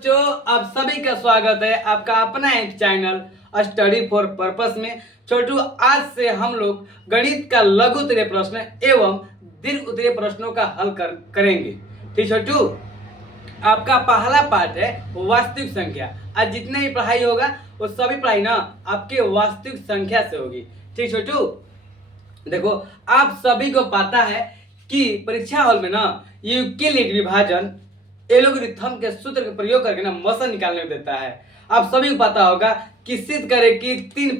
बच्चों, आप सभी का स्वागत है आपका अपना एक चैनल स्टडी फॉर पर्पस में। छोटू, आज से हम लोग गणित का लघु उत्तरीय प्रश्न एवं दीर्घ उत्तरीय प्रश्नों का हल करेंगे। ठीक छोटू, आपका पहला पार्ट है वास्तविक संख्या। आज जितने भी पढ़ाई होगा वो सभी पढ़ाई ना आपके वास्तविक संख्या से होगी। ठीक छोटू, देखो आप सभी को पता है कि परीक्षा हॉल में ना यूक्लिड विभाजन एलोगरिथम के सूत्र का प्रयोग करके ना मौसम निकालने को देता है। आप सभी को पता होगा कि सिद्ध करें कि 3 +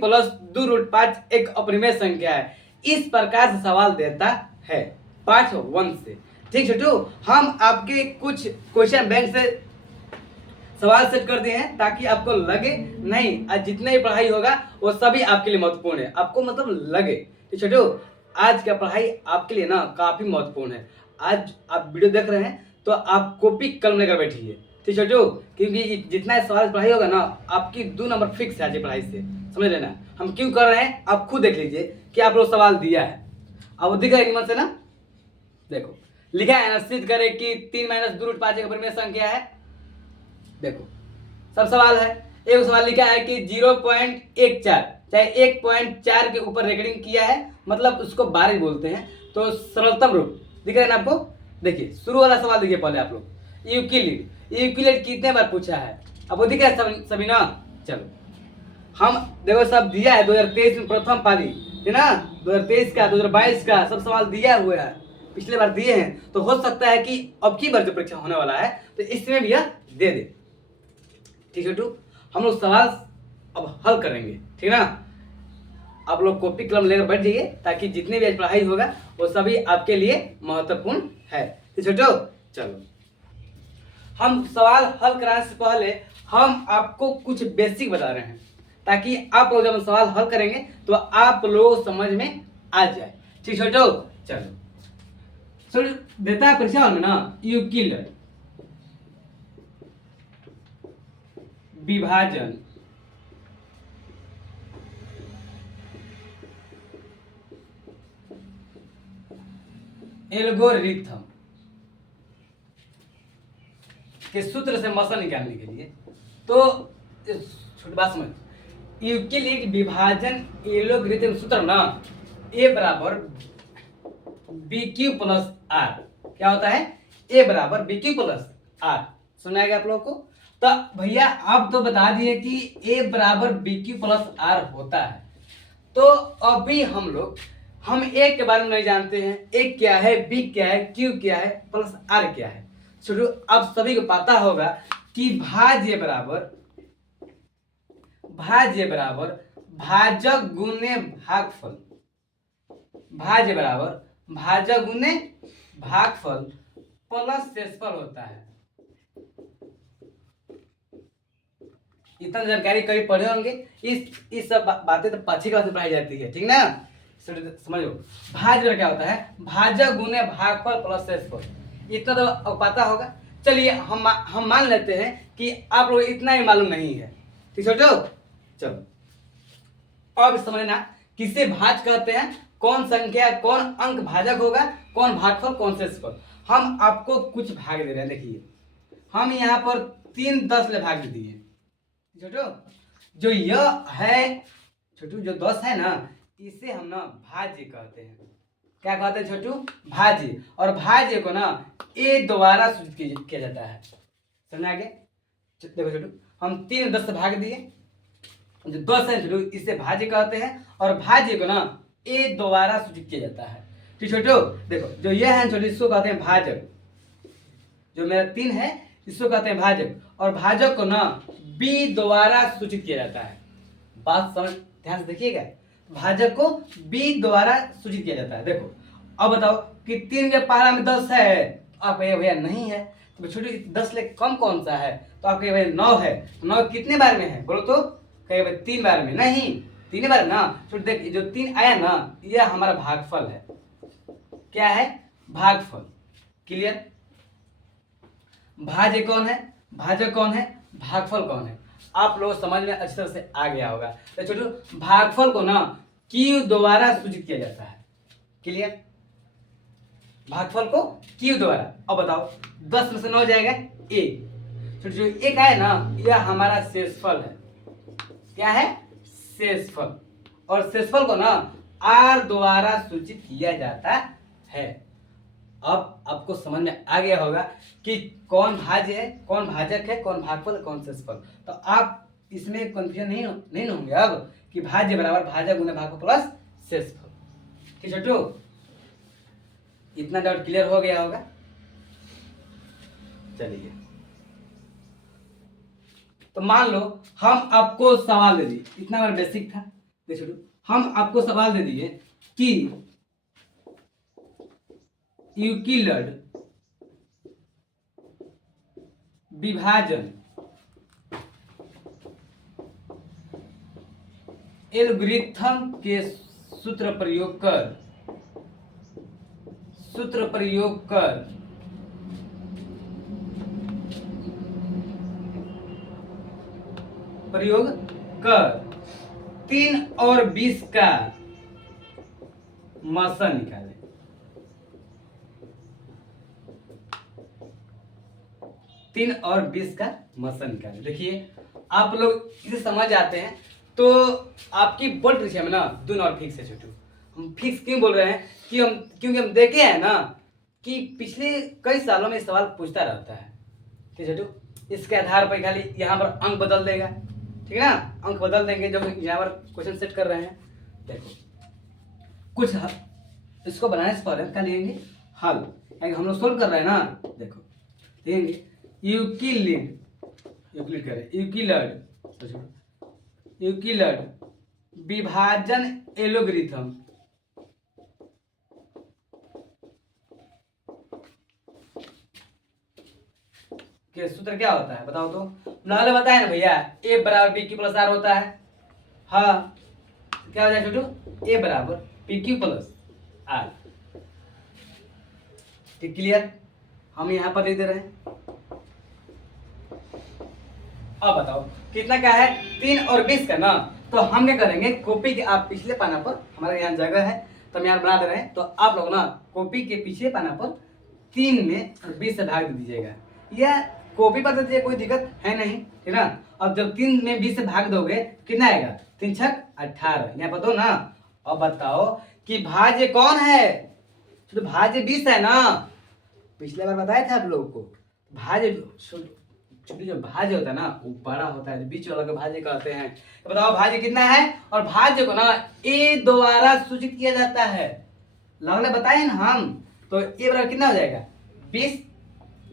2√5 एक अपरिमेय संख्या है। इस प्रकार से सवाल देता है पार्ट 1 से। ठीक छोटू, हम आपके कुछ क्वेश्चन बैंक से सवाल सेट कर दिए हैं ताकि आपको लगे नहीं आज जितने भी पढ़ाई होगा वो सभी आपके लिए महत्वपूर्ण है, आपको मतलब लगे। ठीक छोटू, आज का पढ़ाई आपके लिए ना काफी महत्वपूर्ण है। आज आप वीडियो देख रहे हैं तो आप कॉपी कलम लेकर बैठिए। ठीक छोटू, क्योंकि जितना सवाल पढ़ाई होगा ना आपकी 2 नंबर फिक्स है आज पढ़ाई से, समझ लेना। हम क्यों कर रहे हैं आप खुद देख लीजिए कि आप लोग सवाल दिया है। अब दिख रहा है निमन से ना, देखो लिखा है ना, सिद्ध करें कि 3 - 2√5 एक अपरिमेय संख्या है। देखो सब सवाल है। एक सवाल लिखा है कि 0.14 चाहे 1.4 के ऊपर रेकॉर्डिंग किया है, मतलब उसको 12 बोलते हैं, तो सरलतम रूप दिख रहा है ना आपको। देखिए शुरू वाला सवाल देखिए पहले आप लोग, यूक्लिड कितने बार पूछा है अब वो दिख रहा है सभी ना। चलो हम देखो सब दिया है 2023 में प्रथम पाली है ना, 2023 का 2022 का सब सवाल दिया हुआ है, पिछले बार दिए हैं। तो हो सकता है कि अब की बार जो परीक्षा होने वाला है तो इसमें भी यह दे दे। ठीक है टू, हम लोग सवाल अब हल करेंगे, ठीक ना। आप लोग कॉपी कलम लेकर बैठ जाइए ताकि जितने भी आज पढ़ाई होगा वो सभी आपके लिए महत्वपूर्ण है। ठीक है छोटो, चलो हम सवाल हल कराने से पहले हम आपको कुछ बेसिक बता रहे हैं ताकि आप लोग जब सवाल हल करेंगे तो आप लोग समझ में आ जाए। ठीक छोटो, चलो देता है परीक्षा में ना यूक्लिड विभाजन एल्गोरिथम के सूत्र से मौसम निकालने के लिए, तो छोटी बात समझ, यूक्लिड विभाजन एल्गोरिथम सूत्र ना A बराबर BQ + R। क्या होता है? A बराबर BQ + R। सुना है आप लोगों को? तो भैया आप तो बता दिए कि A बराबर BQ + R होता है। तो अभी हम A के बारे में नहीं जानते हैं, A क्या है, B क्या है, Q क्या है, प्लस R क्या है। चलो आप सभी को पता होगा कि भाज्य बराबर भाजक गुने भागफल, भाज्य बराबर भाजक गुने भागफल प्लस शेषफल होता है। इतना जानकारी कभी पढ़े होंगे, इस सब बातें तो 5वीं क्लास में पढ़ाई जाती है, ठीक ना। समझो भाज्य क्या होता है, भाजक गुने भागफल प्लस शेषफल, इतना तो पता होगा। चलिए हम मान लेते हैं कि आप लोग इतना ही मालूम नहीं है। ठीक है चलो अब समझना किसे भाज कहते हैं, कौन संख्या कौन अंक भाजक होगा, कौन भागफल कौन शेषफल। हम आपको कुछ भाग दे रहे हैं। देखिए हम यहाँ पर 3 10 ले भाग दिए छोटू, जो यह है छोटू, जो 10 है ना इसे हम ना भाज्य कहते हैं। क्या कहते हैं छोटू? भाज्य। और भाज्य को ना A द्वारा सूचित किया जाता है। समझ आ गया? देखो छोटू, हम 3 10 से भाग दिए, जो 10 है छोटू इसे भाज्य कहते हैं, और भाज्य को ना A द्वारा सूचित किया जाता है। ठीक छोटू, देखो जो ये है छोटू इसको कहते हैं भाजक, जो मेरा 3 है इसको कहते हैं भाजक, और भाजक को ना B द्वारा सूचित किया जाता है। बात समझ ध्यान से देखिएगा, भाजक को B द्वारा सूचित किया जाता है। देखो अब बताओ कि 3 के पहला में 10 है, आप भैया नहीं है, तो छोटी 10 ले कम कौन सा है, तो आप कहे भैया 9 है। 9 कितने बार में है बोलो तो, कहे भाई 3 बार में, नहीं 3 बार ना। तो देख जो 3 आया ना यह हमारा भागफल है। क्या है? भागफल। क्लियर? भाज्य कौन है, भाजक कौन है, भागफल कौन है, आप लोग समझ में अच्छी तरह से आ गया होगा। तो छोटू भागफल को ना Q द्वारा सूचित किया जाता है। क्लियर? भागफल को Q द्वारा। अब बताओ 10 में से 9 जाएगा A, जो एक है ना, यह हमारा शेषफल है। क्या है? शेषफल। और शेषफल को ना r द्वारा सूचित किया जाता है। अब आपको समझ में आ गया होगा कि कौन भाज्य है, कौन भाजक है, कौन भागफल, कौन शेषफल। तो आप इसमें कंफ्यूजन नहीं होंगे अब कि भाज्य बराबर भाजक गुना भागफल प्लस शेषफल। ठीक है छोटू, इतना डाउट क्लियर हो गया होगा। चलिए, तो मान लो हम आपको सवाल दे दिए, इतना बार बेसिक था। देखो हम आपको सवाल दे दिए कि यूक्लिड विभाजन एल्गोरिथम के सूत्र प्रयोग कर प्रयोग कर 3 और 20 का मसा निकाले। 3 और 20 का मसा निकाले। देखिए आप लोग इसे समझ आते हैं तो आपकी बोर्ड परीक्षा में ना 2 और फिक्स है छोटू। हम फिक्स क्यों बोल रहे हैं कि क्योंकि हम देखे हैं ना कि पिछले कई सालों में सवाल पूछता रहता है। ठीक है छोटू, इसके आधार पर खाली यहाँ पर अंक बदल देगा। ठीक है ना, अंक बदल देंगे जब यहाँ पर क्वेश्चन सेट कर रहे हैं। देखो कुछ इसको बनाने से पहले क्या लिखेंगे? हल। हम लोग सोल्व कर रहे हैं ना। देखो लिखेंगे यूक्लिड विभाजन एल्गोरिथम के सूत्र क्या होता है बताओ तो। नाले बताया ना भैया, ए बराबर पी क्यू प्लस आर होता है। हाँ, क्या हो जाए छोटू? ए बराबर पी क्यू प्लस आर। ठीक, क्लियर? हम यहाँ पर लिख दे रहे हैं। अब बताओ कितना क्या है? 3 और 20 का ना। तो हम क्या करेंगे, कॉपी के आप पिछले पाना पर, हमारे यहाँ जगह है तो हम यहाँ बना दे रहे हैं, तो आप लोग ना कॉपी के पिछले पाना पर 3 में 20 से भाग दे दीजिएगा। यह कॉपी पर दे दीजिए, कोई दिक्कत है नहीं। ठीक ना। अब जब 3 में 20 से भाग दोगे कितना आएगा? 3 छक 18। यहाँ पर दो ना। अब बताओ कि भाज्य कौन है? तो भाज्य 20 है ना। पिछले बार बताया था आप लोगों को, भाज्य छोटी जो भाज्य होता है ना वो बड़ा होता है, बीच वाला को भाज्य कहते हैं। तो बताओ भाज्य कितना है? और भाज्य को ना ए द्वारा सूचित किया जाता है। लगने बताए ना हम, तो ए बराबर कितना हो जाएगा? 20।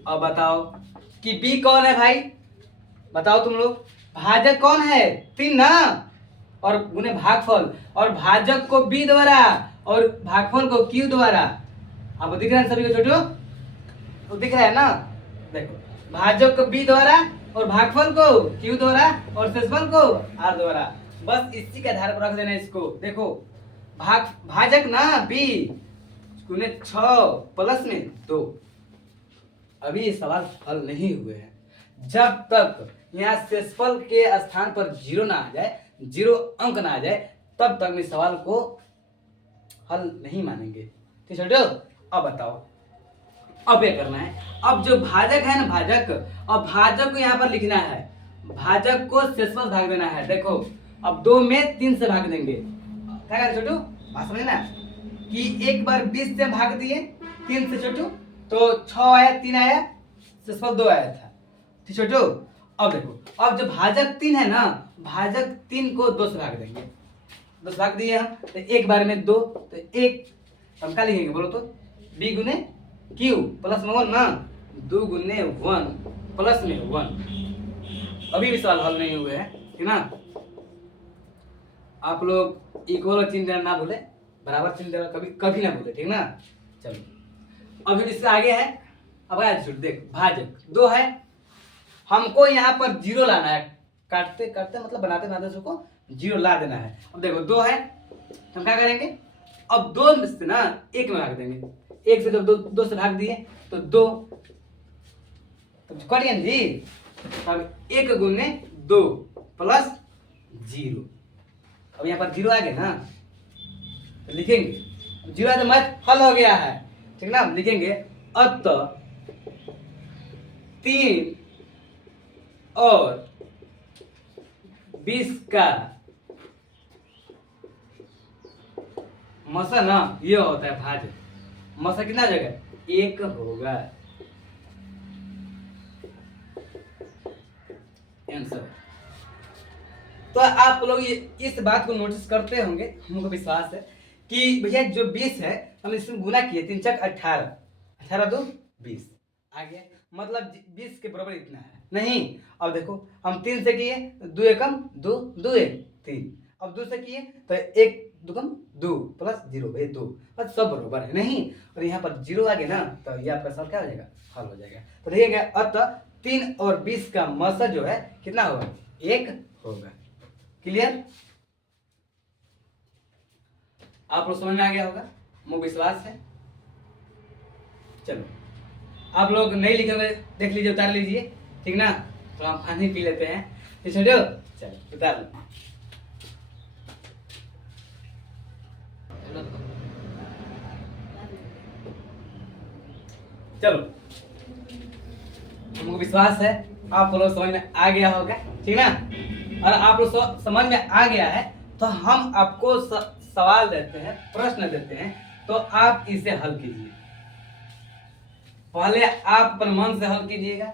अब बताओ कि बी कौन है भाई? बताओ तुम लोग। भाजक कौन है? 3 ना। और गुने भागफल, और भाजक को बी द्वारा और भागफल को क्यू द्वारा। आपको दिख रहा है सभी को छोटू? तो दिख रहा है ना। देखो भाजक को बी द्वारा और भागफल को क्यू द्वारा और शेषफल को आर द्वारा। बस इसी के आधार पर रख देना इसको। देखो भाजक ना बी गुने 6 प्लस में 2। अभी ये सवाल हल नहीं हुए हैं। जब तक यहाँ शेषफल के स्थान पर 0 ना आ जाए, 0 अंक ना आ जाए, तब तक इस सवाल को हल नहीं मानेंगे। ठीक है? अब बताओ अब क्या करना है। अब जो भाजक है ना, भाजक, अब भाजक को यहाँ पर लिखना है। भाजक को शेषफल भाग देना है। देखो अब 2 में 3 से भाग देंगे। क्या करें छोटू? बात समझना कि एक बार 20 से भाग दिए 3 से छोटू, तो 6 आया, 3 आया, शेषफल 2 आया था। ठीक छोटू? अब देखो अब जो भाजक 3 है ना, भाजक 3 को 2 से भाग देंगे। 2 से भाग दिए हम, तो एक बार में 2, तो 1 हम क्या लिखेंगे बोलो तो? बी गुने क्यू प्लस में 1 ना, 2 गुने 1 प्लस में 1। अभी भी सवाल हल नहीं हुए हैं। ठीक ना। आप लोग इक्वल चिन्ह देना ना भूले, बराबर चिन्ह देना कभी ना भूले। ठीक ना। चलो अभी इससे आगे है। अब देख भाजक 2 है, हमको यहाँ पर 0 लाना है। काटते काटते मतलब बनाते बनाते उसको 0 ला देना है। अब देखो 2 है, हम क्या करेंगे? अब 2 में से ना 1 में भाग देंगे। 1 से जब 2 से भाग दिए तो 2 कट गया जी। अब 1 गुने 2 प्लस 0। अब यहाँ पर 0 आ गया ना, तो लिखेंगे 0 तो मैथ हल हो गया है। ठीक ना। लिखेंगे अतः 3 और 20 का मसा ना ये होता है भाज्य। मसा कितना आ जाएगा? 1 होगा आंसर। तो आप लोग ये इस बात को नोटिस करते होंगे, हमको विश्वास है कि भैया जो 20 है हम इसमें गुना किए, 3 चक 18, 18 दो 20 आ गया, मतलब 20 के बराबर इतना है नहीं। अब देखो हम 3 से किए तो 2 एकम 2, 2 एक 3, अब 2 से किए तो 1 दुगम 2 प्लस 0 भाई 2, बस सब बराबर है नहीं। और यहाँ पर 0 आ गया ना तो ये आपका सवाल क्या हो जाएगा? हल हो जाएगा। तो देखिएगा अतः 3 और 20 का मसा जो है कितना होगा? 1 होगा। क्लियर? आप लोग समझ में आ गया होगा, मुझे विश्वास है। चलो आप लोग नहीं लिखे हुए देख लीजिए, उतार लीजिए, ठीक ना? थोड़ा हम पानी पी लेते हैं, तो छोड़ो, चलो उतार लो। चलो मुझे विश्वास है आप लोग समझ में आ गया होगा, ठीक ना? और आप लोग समझ में आ गया है तो हम आपको सवाल देते हैं, प्रश्न देते हैं, तो आप इसे हल कीजिए। पहले आप अपने मन से हल कीजिएगा,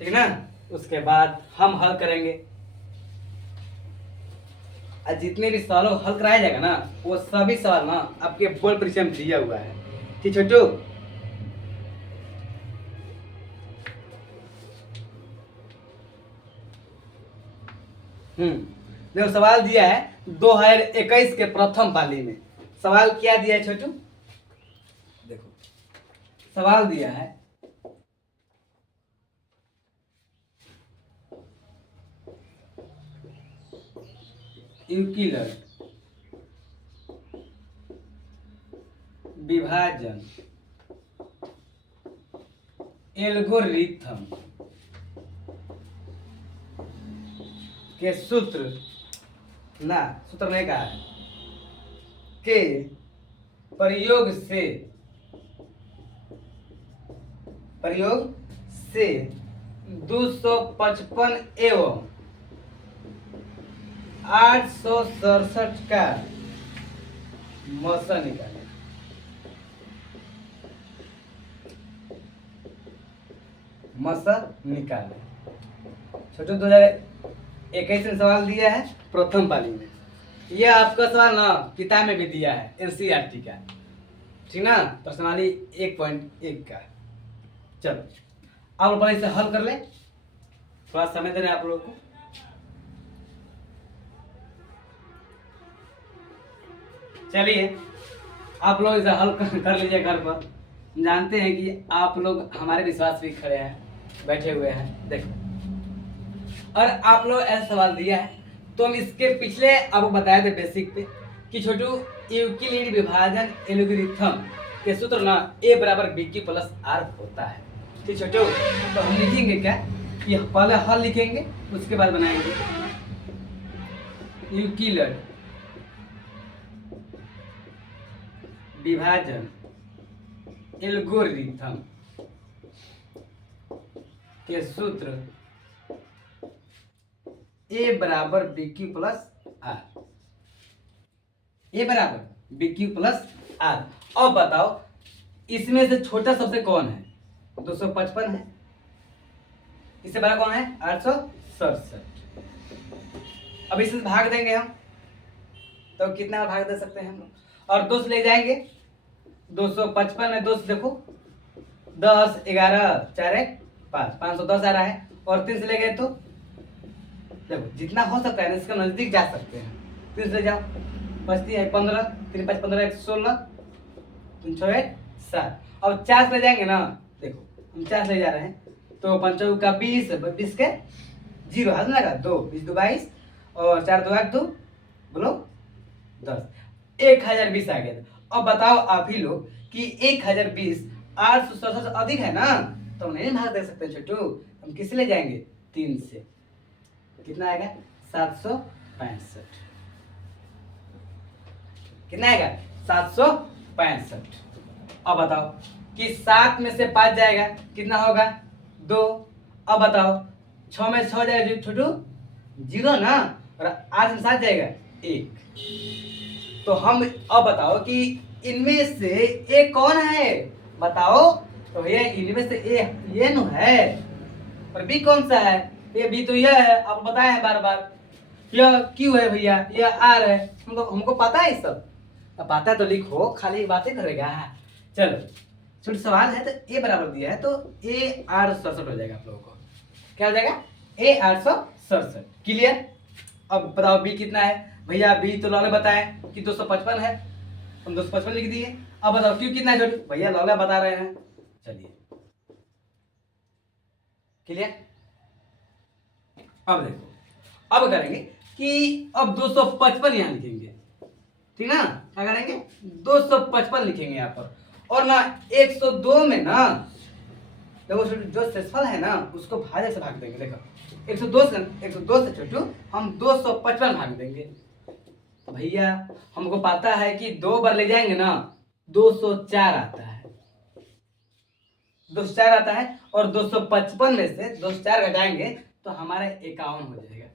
ठीक ना? उसके बाद हम हल करेंगे। और जितने भी सवालों हल कराया जाएगा ना, वो सभी सवाल ना आपके बोर्ड परीक्षा में दिया हुआ है, ठीक छोटू? देखो सवाल दिया है 2021 के प्रथम पाली में। सवाल क्या दिया है छोटू? देखो सवाल दिया है यूक्लिड विभाजन एल्गोरिथम के सूत्र ना, सूत्र नहीं कहा है, के प्रयोग से 255 एवं 867 का मसा निकाले। मसा निकाले छोटू 2021 में सवाल दिया है प्रथम पाली में। यह आपका सवाल ना किताब में भी दिया है, एनसीईआरटी का, ठीक ना? प्रश्नावली 1.1 का। चलो आप लोग इसे हल कर ले, थोड़ा समय दे रहे हैं आप लोगों को। चलिए आप लोग इसे हल कर लीजिए घर पर। जानते हैं कि आप लोग हमारे विश्वास भी खड़े हैं, बैठे हुए हैं। देखो और आप लोग ऐसा सवाल दिया है तो हम इसके पिछले आपको बताए थे बेसिक पे कि छोटू यूक्लिड विभाजन एल्गोरिथम के सूत्र ना a बराबर bq प्लस r होता है, ठीक छोटू? तो हम लिखेंगे क्या कि पहले हल लिखेंगे, उसके बाद बनाएंगे यूक्लिड विभाजन एल्गोरिथम के सूत्र a बराबर bq प्लस r, a बराबर bq प्लस r। अब बताओ इसमें से छोटा सबसे कौन है? 255 है। इससे बड़ा कौन है? 867। अब इसे भाग देंगे हम तो कितना भाग दे सकते हैं हम लोग? और 2 से ले जाएंगे, 255 है 2 से देखो 10 11 4 1 5, 510 आ रहा है। और 3 से ले गए तो देखो जितना हो सकता है ना इसका नजदीक जा सकते हैं। 3 से ले जाओ, बचती है 15, 3 5 15 1 16, 3 6 1 7। अब 4 से ले जाएंगे ना, देखो हम 4 से ले जा रहे हैं तो 5 का 20, 20 के 0 हाथ में लगा 2, 20 2 22 और 4 2 1 2 बोलो 10, 1020 आ गया। अब बताओ आप ही लोग कि 1020 867 से अधिक है ना, तो हम नहीं भाग दे सकते छोटू। हम किस ले जाएंगे? 3 से। कितना आएगा? 765। कितना आएगा? 765। अब बताओ कि 7 में से 5 जाएगा कितना होगा 2। अब बताओ 6 में 6 जाएगा जो छोटू 0 ना, और 8 में 7 जाएगा 1। तो हम अब बताओ कि इनमें से ए कौन है बताओ। तो भैया इनमें से ए ये नु है, और बी कौन सा है, ये बी तो यह है, आप बताए हैं बार बार। यह क्यू है भैया, यह आर है, हमको पता है सब। अब पता तो लिखो, खाली बातें करेगा। चलो छोटा सवाल है, तो ए बराबर दिया है तो ए 867 हो जाएगा आप लोगों को। क्या हो जाएगा ए 867। क्लियर। अब बताओ बी कितना है भैया, बी तो लौले बताए कि 255 है, हम 255 लिख दिए। अब बताओ क्यू कितना है छोटू, भैया लौले बता रहे हैं। चलिए क्लियर। अब देखो अब करेंगे कि अब 255 यहां लिखेंगे, ठीक ना। क्या करेंगे 255 लिखेंगे यहाँ पर, और ना 102 में ना देखो जो शेषफल है ना उसको भाजक से भाग देंगे। देखो 102 से छोटू हम 255 भाग देंगे। तो भैया हमको पता है कि 2 बार ले जाएंगे ना 204 आता है, 204 आता है, और 255 में से 204 घटाएंगे तो हमारा 51 हो जाएगा।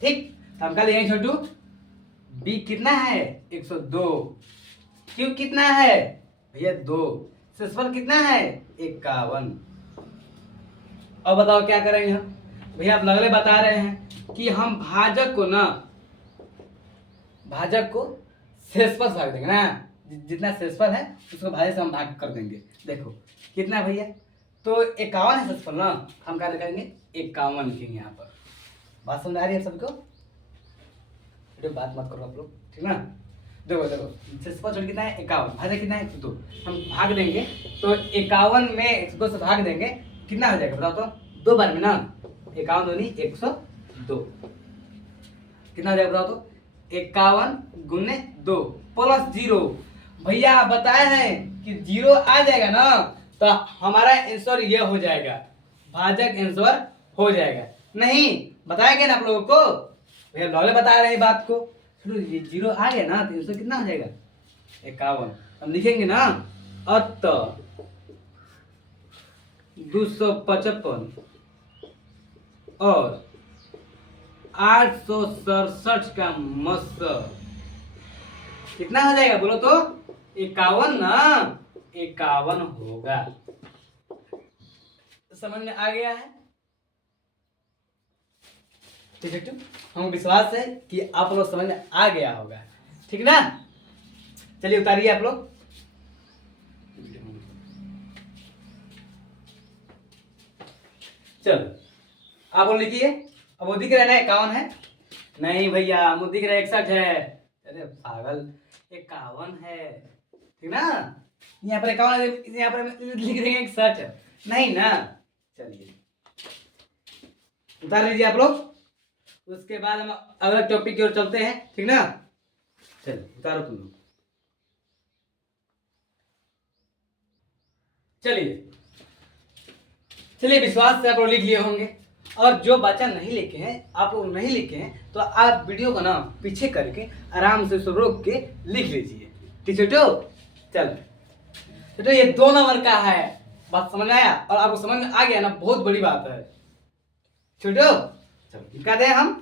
ठीक, हम कल यही छोटू बी कितना है 102, क्यू कितना है भैया 2, शेषफल कितना है 51। अब बताओ क्या करेंगे हम भैया, आप लगले बता रहे हैं कि हम भाजक को ना, भाजक को शेषफल से भाग देंगे ना, जितना शेषफल है उसको भाजक से हम भाग कर देंगे। देखो कितना भैया, तो 51 है शेषफल ना, हम क्या लिखेंगे 51 लिखेंगे यहाँ पर। बात समझ आ रही है सबको, बात मत करो आप लोग, ठीक ना। देखो शेषफल छोड़ कितना है 51, भाजक कितना है 102, हम भाग देंगे तो 51 में 102 से भाग देंगे कितना हो जाएगा बताओ तो, 2 बार में ना 51 दूनी 102, कितना हो जाएगा बताओ तो 51 गुने 2 प्लस 0। भैया बताए हैं कि 0 आ जाएगा ना तो हमारा आंसर ये हो जाएगा, भाजक आंसर हो जाएगा। नहीं बताएंगे ना आप लोगों को, भैया लौले बता रहे हैं बात को। 0 आ गया ना तो आंसर कितना हो जाएगा 51। हम लिखेंगे ना अत 255 और 867 का मस कितना हो जाएगा बोलो तो 51 ना, 51 होगा। समझ में आ गया है। ठीक है, हमको विश्वास है कि आप लोग समझ में आ गया होगा, ठीक ना। चलिए उतारिए आप लोग। चलो आप लोग लिखिए। अब वो दिख रहा है ना 51 है, नहीं भैया वो दिख रहा है 61 है। अरे पागल 51 है, ठीक ना। यहाँ पर 51, यहाँ पर लिख देंगे 61 है, नहीं ना। चलिए उतार लीजिए आप लोग, उसके बाद हम अगला टॉपिक की ओर चलते हैं, ठीक ना। चलिए उतारो तुम लोग। चलिए विश्वास से आप लोग लिख लिए होंगे, और जो बच्चा नहीं लिखे हैं, आप लोग नहीं लिखे हैं तो आप वीडियो को ना पीछे करके आराम से उसको रोक के लिख लीजिए, ठीक है। चलो ये 2 नंबर का है, बात समझ में आया, और आपको समझ में आ गया ना, बहुत बड़ी बात है। छोटो चलो लिखा दें हम।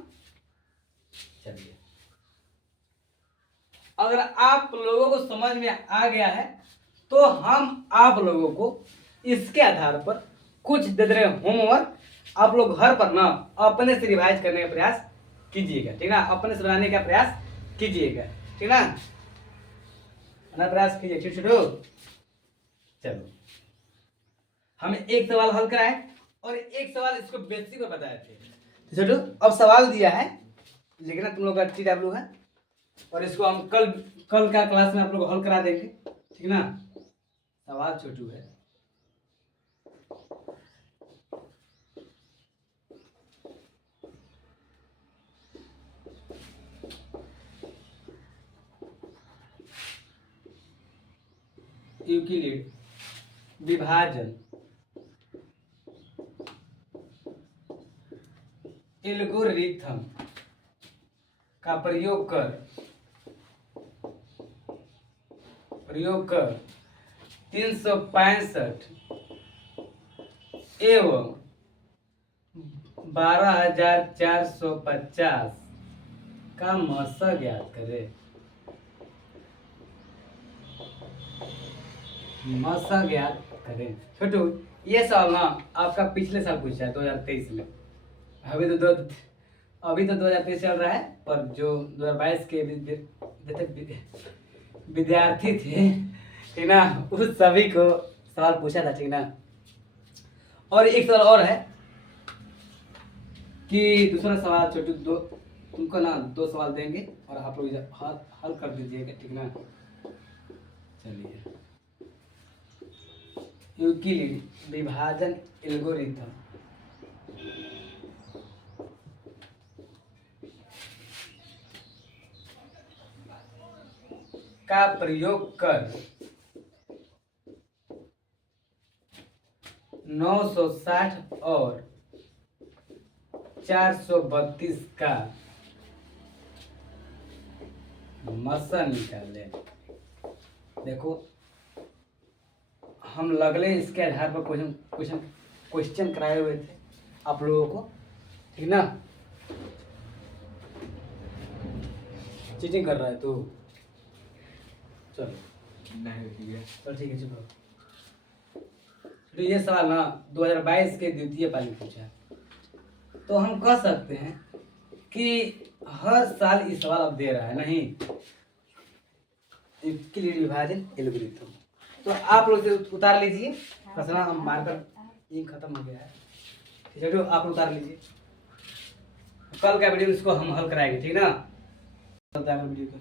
चलिए अगर आप लोगों को समझ में आ गया है तो हम आप लोगों को इसके आधार पर कुछ दे रहे होमवर्क, आप लोग घर पर ना अपने से रिवाइज करने का प्रयास कीजिएगा, ठीक ना। अपने से बनाने का प्रयास कीजिएगा, ठीक ना, प्रयास कीजिए। छोटो चलो हमें एक सवाल हल कराए और एक सवाल इसको बेसिक में बताए थे। छोटो अब सवाल दिया है, लिखना तुम लोग का TW है, और इसको हम कल का क्लास में आप लोग हल करा देंगे, ठीक ना। सवाल छोटू है, यूक्लिड विभाजन एल्गोरिथम का प्रयोग कर 365 एवं 12,450 का मसा ज्ञात करें। मसा ज्ञात करें। छोटू, ये सवाल ना आपका पिछले साल पूछा है 2023 में। अभी तो 2023 चल रहा है, पर जो 2022 के विद्यार्थी थे, ठीक ना, उस सभी को सवाल पूछा था, ठीक ना। और एक सवाल और है कि दूसरा सवाल छोटू, तुमको ना 2 सवाल देंगे और आप लोग हल कर दीजिएगा, ठीक ना। चलिए, यूक्लिड विभाजन एल्गोरिथम का प्रयोग कर 960 और 432 का मसा निकाले। देखो, हम लगले इसके आधार पर क्वेश्चन कराए हुए थे आप लोगों को, ठीक ना। चीटिंग कर रहा है तू? चलो नहीं, ठीक है, चल ठीक है, चलो। तो ये सवाल ना 2022 के द्वितीय पाली पूछा है, तो हम कह सकते हैं कि हर साल ये सवाल अब दे रहा है, नहीं यूक्लिड विभाजन एल्गोरिथम। तो आप लोग से उतार लीजिए, कसना हम मार्कर इंक खत्म हो गया है, ठीक है। तो आप उतार लीजिए, कल का वीडियो इसको हम हल कराएंगे, ठीक ना। कल का वीडियो को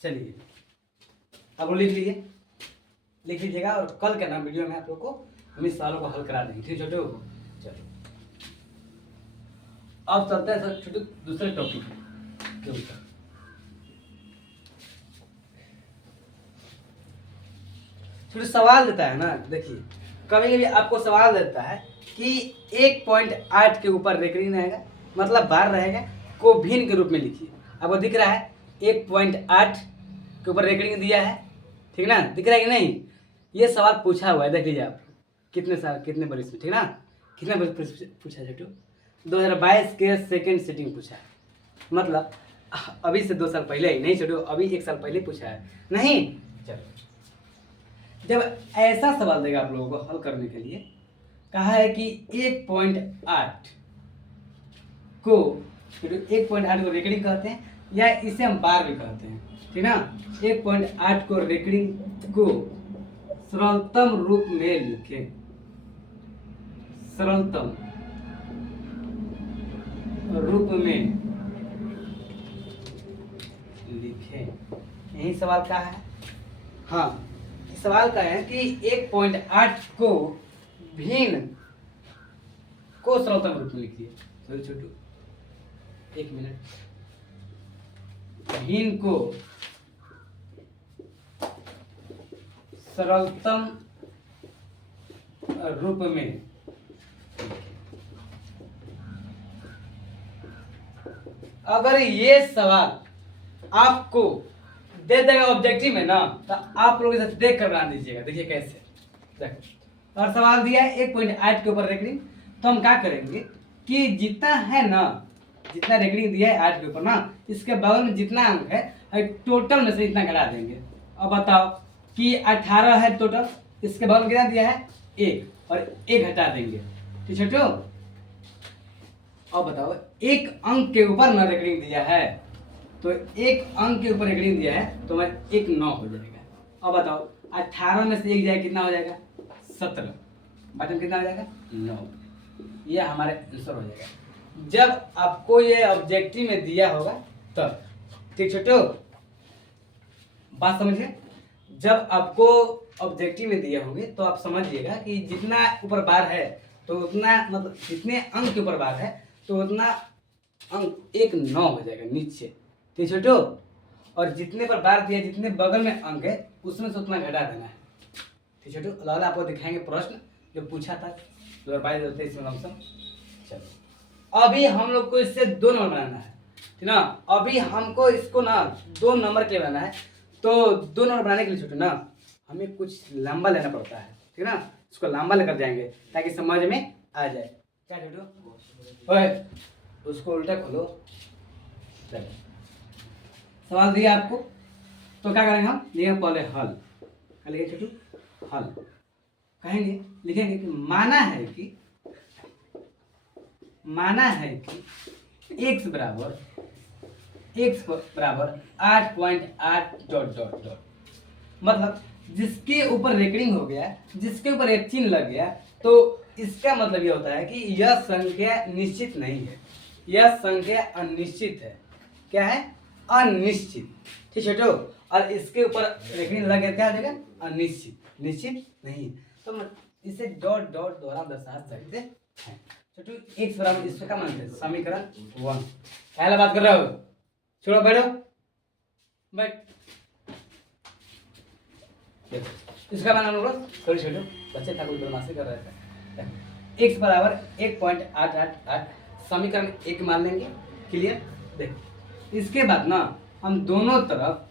चलिए, आप लोग लिख लीजिएगा, और कल के ना वीडियो में आप लोग को हम इस सवालों को हल करा देंगे, ठीक है छोटू। चलो, अब चलते हैं सर छोटू दूसरे टॉपिक के ऊपर। छोटू सवाल देता है ना, देखिए कभी कभी आपको सवाल देता है कि 1.8 के ऊपर रेकरिंग रहेगा, मतलब बार रहेगा, को भिन्न के रूप में लिखिए। आपको दिख रहा है 1.8 के ऊपर रेकरिंग दिया है, ठीक ना, दिख रहा है कि नहीं। ये सवाल पूछा हुआ है, देख लीजिए आप कितने बरिस में, ठीक ना, कितने बरिस पूछा है छोटू। 2022 के सेकेंड सिटिंग पूछा है, मतलब अभी से 2 साल पहले ही नहीं छोटू, अभी 1 साल पहले पूछा है, नहीं। चलो, जब ऐसा सवाल देगा आप लोगों को हल करने के लिए, कहा है कि 1.8 को 1.8 को रेकरिंग कहते हैं, या इसे हम बार भी कहते हैं, ठीक ना। 1.8 को रेकरिंग को सरलतम रूप में लिखें, सरलतम रूप में लिखें। यही सवाल का है। हाँ, सवाल का है कि 1.8 को भिन्न को सरलतम रूप में लिखिए। सॉरी छोटू, 1 मिनट। भिन्न को सरलतम रूप में, अगर ये सवाल आपको दे देगा ऑब्जेक्टिव में ना, तो आप लोग इसे देख कर बना दीजिएगा। देखिए कैसे, देखो, और सवाल दिया है 1.8 के ऊपर रेकरिंग, तो हम क्या करेंगे कि जितना है ना, जितना रेकरिंग दिया है 8 के ऊपर ना, इसके बगल में जितना अंक है टोटल में से इतना घटा देंगे। अब बताओ कि 18 है टोटल, इसके बगल में कितना दिया है 1, और 1 घटा देंगे, ठीक है छोटू। अब बताओ, 1 अंक के ऊपर ना रेकरिंग दिया है, तो 1 अंक के ऊपर रेकरिंग दिया है, तो 1 9 हो जाएगा। अब बताओ 18 में से 1 जाए कितना हो जाएगा 17, बटन कितना हो जाएगा 9। ये हमारे आंसर हो जाएगा जब आपको ये ऑब्जेक्टिव में दिया होगा तब, ठीक छोटू, बात समझिए। जब आपको ऑब्जेक्टिव में दिया होंगे तो आप समझिएगा कि जितना ऊपर बार है तो उतना, मतलब जितने अंक के ऊपर बार है तो उतना अंक 1 9 हो जाएगा नीचे, ठीक छोटू। और जितने पर बार दिया, जितने बगल में अंक है उसमें से उतना घटा देना है, ठीक छोटू। अगला आपको दिखाएंगे प्रश्न जो पूछा था 2022-23 में लमसम। चलो, अभी हम लोग को इससे 2 नंबर बनाना है, ठीक ना। अभी हमको इसको ना 2 नंबर के लिए बनाना है, तो 2 नंबर बनाने के लिए छोटू ना हमें कुछ लंबा लेना पड़ता है, ठीक है ना। इसको लंबा लेकर जाएंगे ताकि समझ में आ जाए। क्या छोटू, ओए उसको उल्टा खोलो। चलो सवाल दिया आपको, तो क्या करेंगे हम, लिखेंगे पहले हल। क्या लिखेंगे छोटू, हल। कहेंगे लिखेंगे कि माना है कि x बराबर 8.8 डॉट डॉट डॉट, मतलब जिसके ऊपर रेकरिंग हो गया, जिसके ऊपर एक चिन्ह लग गया, तो इसका मतलब ये होता है कि यह संख्या निश्चित नहीं है, यह संख्या अनिश्चित है। क्या है, अनिश्चित, ठीक है। तो और इसके ऊपर रेकरिंग लग गया, क्या हो जाएगा, अनिश्चित, निश्चित नहीं। तो इसे डॉट डॉट द्वारा दर्शा सकते हैं। छोटू x बराबर, इसको क्या मानते हैं, समीकरण 1। पहला बात कर रहे हो, छोड़ो बैठो, बैठ। इसका मान हम लोग थोड़ी छोटू बच्चे ठाकुर बदमाशी कर रहे थे। x बराबर 1.888 समीकरण 1 मान लेंगे, क्लियर। देखो इसके बाद ना हम दोनों तरफ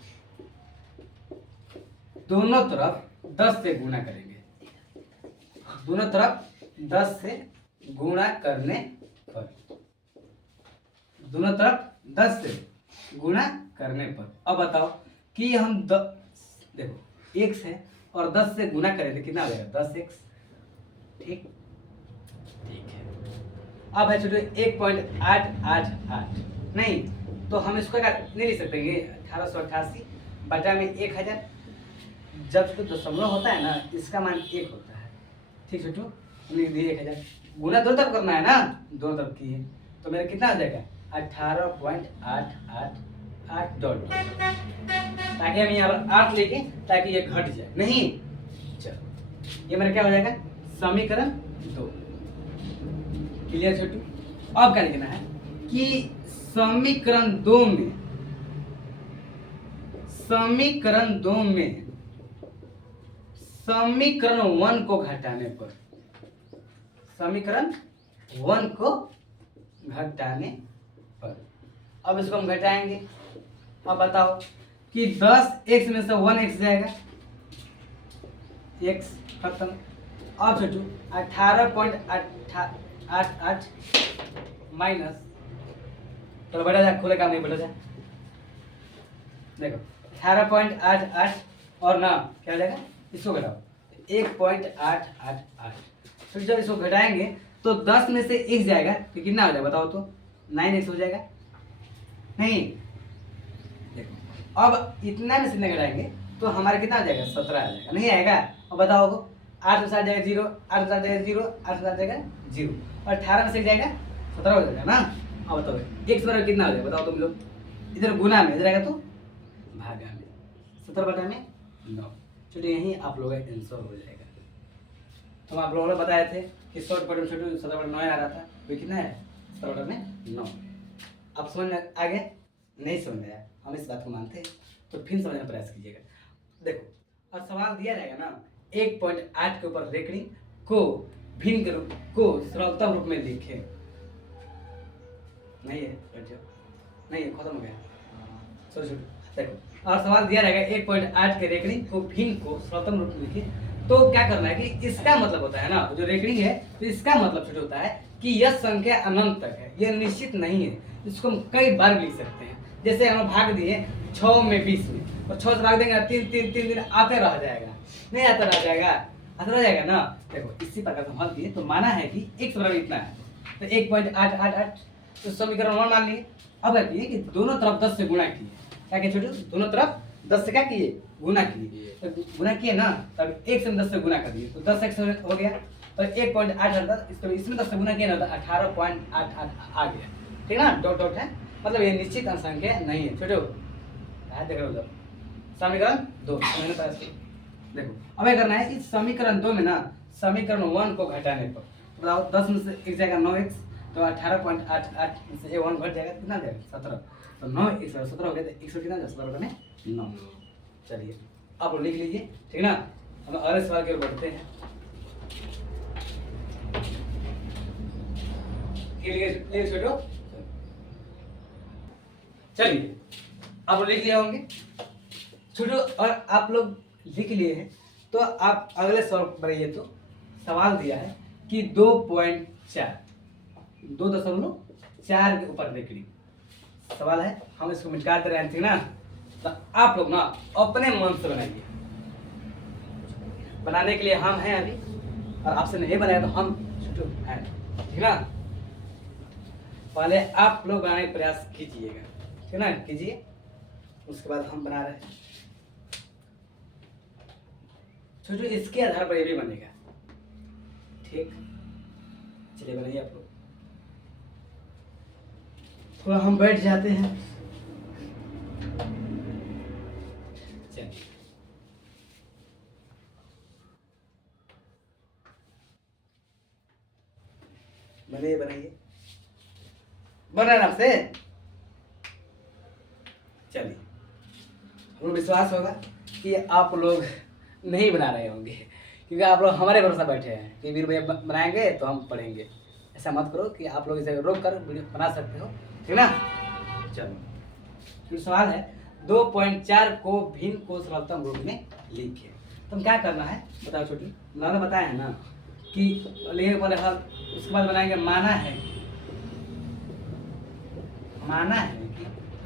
10 से गुणा करेंगे, दोनों तरफ 10 से गुणा करने पर, दोनों तरफ 10 से गुणा करने पर। अब बताओ कि हम देखो x है और 10 से गुणा करें तो कितना हो जाएगा, 10x, ठीक है। अब है छोटे 1.888, नहीं तो हम इसको नहीं लिख सकते, 1888 बटा में 1000, जब तो दशमलव होता है ना, इसका मान 1 होता है, ठीक छोटू। लिख दिए 1000, गुना दोनों तरफ करना है ना, दोनों तरफ किए तो मेरा कितना आ जाएगा, 18.888 डॉट, ताकि हम यहाँ पर 8 लेके ताकि ये घट जाए नहीं। चलो ये मेरा क्या हो जाएगा, समीकरण 2, क्लियर छोटू। अब क्या लिखना है कि समीकरण 2 में समीकरण 1 को घटाने पर, समीकरण 1 को घटाने पर, अब इसको हम घटाएंगे। अब बताओ कि 10x में से 1x जाएगा, x खत्म। अब छोटू 18.88 माइनस, तो बैठा जा, खोले काम नहीं, बैठा जा। देखो 18.88 और ना क्या हो जाएगा, इसको घटाओ 1.888, फिर जब इसको घटाएंगे तो 10 में से x जाएगा तो कितना हो जाएगा बताओ तो, 9x हो जाएगा नहीं। देखो अब इतना में से नहीं घटाएंगे तो हमारा कितना आ जाएगा, 17 आ जाएगा, नहीं आएगा। अब बताओ 8 में से आ जाएगा 0, 8 में से आ जाएगा 0, 8 में से आ जाएगा 0, और 18 में से जाएगा 17 हो जाएगा ना। अब बताओ x बराबर कितना हो जाएगा बताओ तुम लोग, इधर गुना में, इधर आएगा तो भागा में, 17 बटा में 9। छोटे यही आप लोगों का आंसर हो जाएगा। तो आप लोगों ने बताए थे कि शॉर्ट कट में छोटे 17 बटा 9 आ रहा था, वो कितना है, 17 बटा में 9। अब समझ में आ गया, नहीं समझ में आया, हम इस बात को मानते हैं, तो फिर समझने का प्रयास कीजिएगा। देखो और सवाल दिया रहेगा ना, 1.8 के ऊपर रेकरिंग को भिन्न के रूप को सरलतम रूप में लिखे, नहीं है, नहीं है, खत्म हो गया। छोड़ देखो और सवाल दिया रहेगा 1.8 के रेकरिंग को भिन्न को सरलतम रूप में लिखे, तो क्या करना है कि इसका मतलब होता है ना, जो रेकरिंग है तो इसका मतलब छोटा होता है कि यह संख्या अनंत तक है, यह निश्चित नहीं है, इसको हम कई बार लिख सकते हैं। जैसे हम भाग दिए 6 में 20 में, और 6 से भाग देंगे 3 दिन आते रह जाएगा, नहीं आता रह जाएगा, आता रह जाएगा ना। देखो इसी प्रकार से हल दिए तो माना है कि x बराबर इतना है, तो 1.888 तो समीकरण 1 मान लिए। अब क्या किए कि दोनों तरफ 10 से गुणा किए, क्या किए छोटे, दोनों तरफ 10 से क्या किए, गुणा किए, तो गुणा किए ना, तब 1 से 10 से गुणा कर दिए तो 10x हो गया, तो 1.8 इसको इसमें 10 से गुणा किया ना तो 18.88 आ गया, ठीक है ना। डॉट डॉट है, मतलब ये निश्चित संख्या नहीं है छोटे, देख रहे हो जब समीकरण 2 मैंने पास। देखो अब क्या करना है कि समीकरण 2 में ना समीकरण 1 को घटाने पर, बताओ 10 में से एक जाएगा 9x, तो 18.88 में से 1 घट जाएगा, कितना जाएगा 17, तो 9x 17 हो गया, तो x कितना जाएगा 17 में 9। चलिए आप लिख लीजिए, ठीक ना। हम अगले सवाल की ओर बढ़ते हैं। छोटो चलिए आप लिख लिए होंगे छोटो, और आप लोग लिख लिए हैं तो आप अगले सवाल बनाइए। तो सवाल दिया है कि 2.4 2.4 के ऊपर के करीब सवाल है, हम इसको मिटाते रहे थे ना। तो आप लोग ना अपने मन से बनाइए, बनाने के लिए हम हैं अभी, और आपसे नहीं बनाया तो हम छुट्टू हैं, ठीक ना। पहले आप लोग बनाने का प्रयास कीजिएगा, ठीक ना, कीजिए, उसके बाद हम बना रहे हैं। छोटू इसके आधार पर ये भी बनेगा, ठीक। चलिए बनाइए आप लोग। थोड़ा हम बैठ जाते हैं। चलिए बनाइए बनाइए, बन रहा है आपसे। चलिए हमें विश्वास होगा कि आप लोग नहीं बना रहे होंगे, क्योंकि आप लोग हमारे भरोसा बैठे हैं कि वीर भैया बनाएंगे तो हम पढ़ेंगे। ऐसा मत करो कि आप लोग इसे रोक कर वीडियो बना सकते हो, ठीक ना। चलो फिर सवाल है 2.4 को भिन्न को सरलतम रूप में लिखे। तो क्या करना है बताओ छोटी, मैंने बताया है ना कि लिखे पहले हल, उसके बाद बनाएंगे माना है। माना है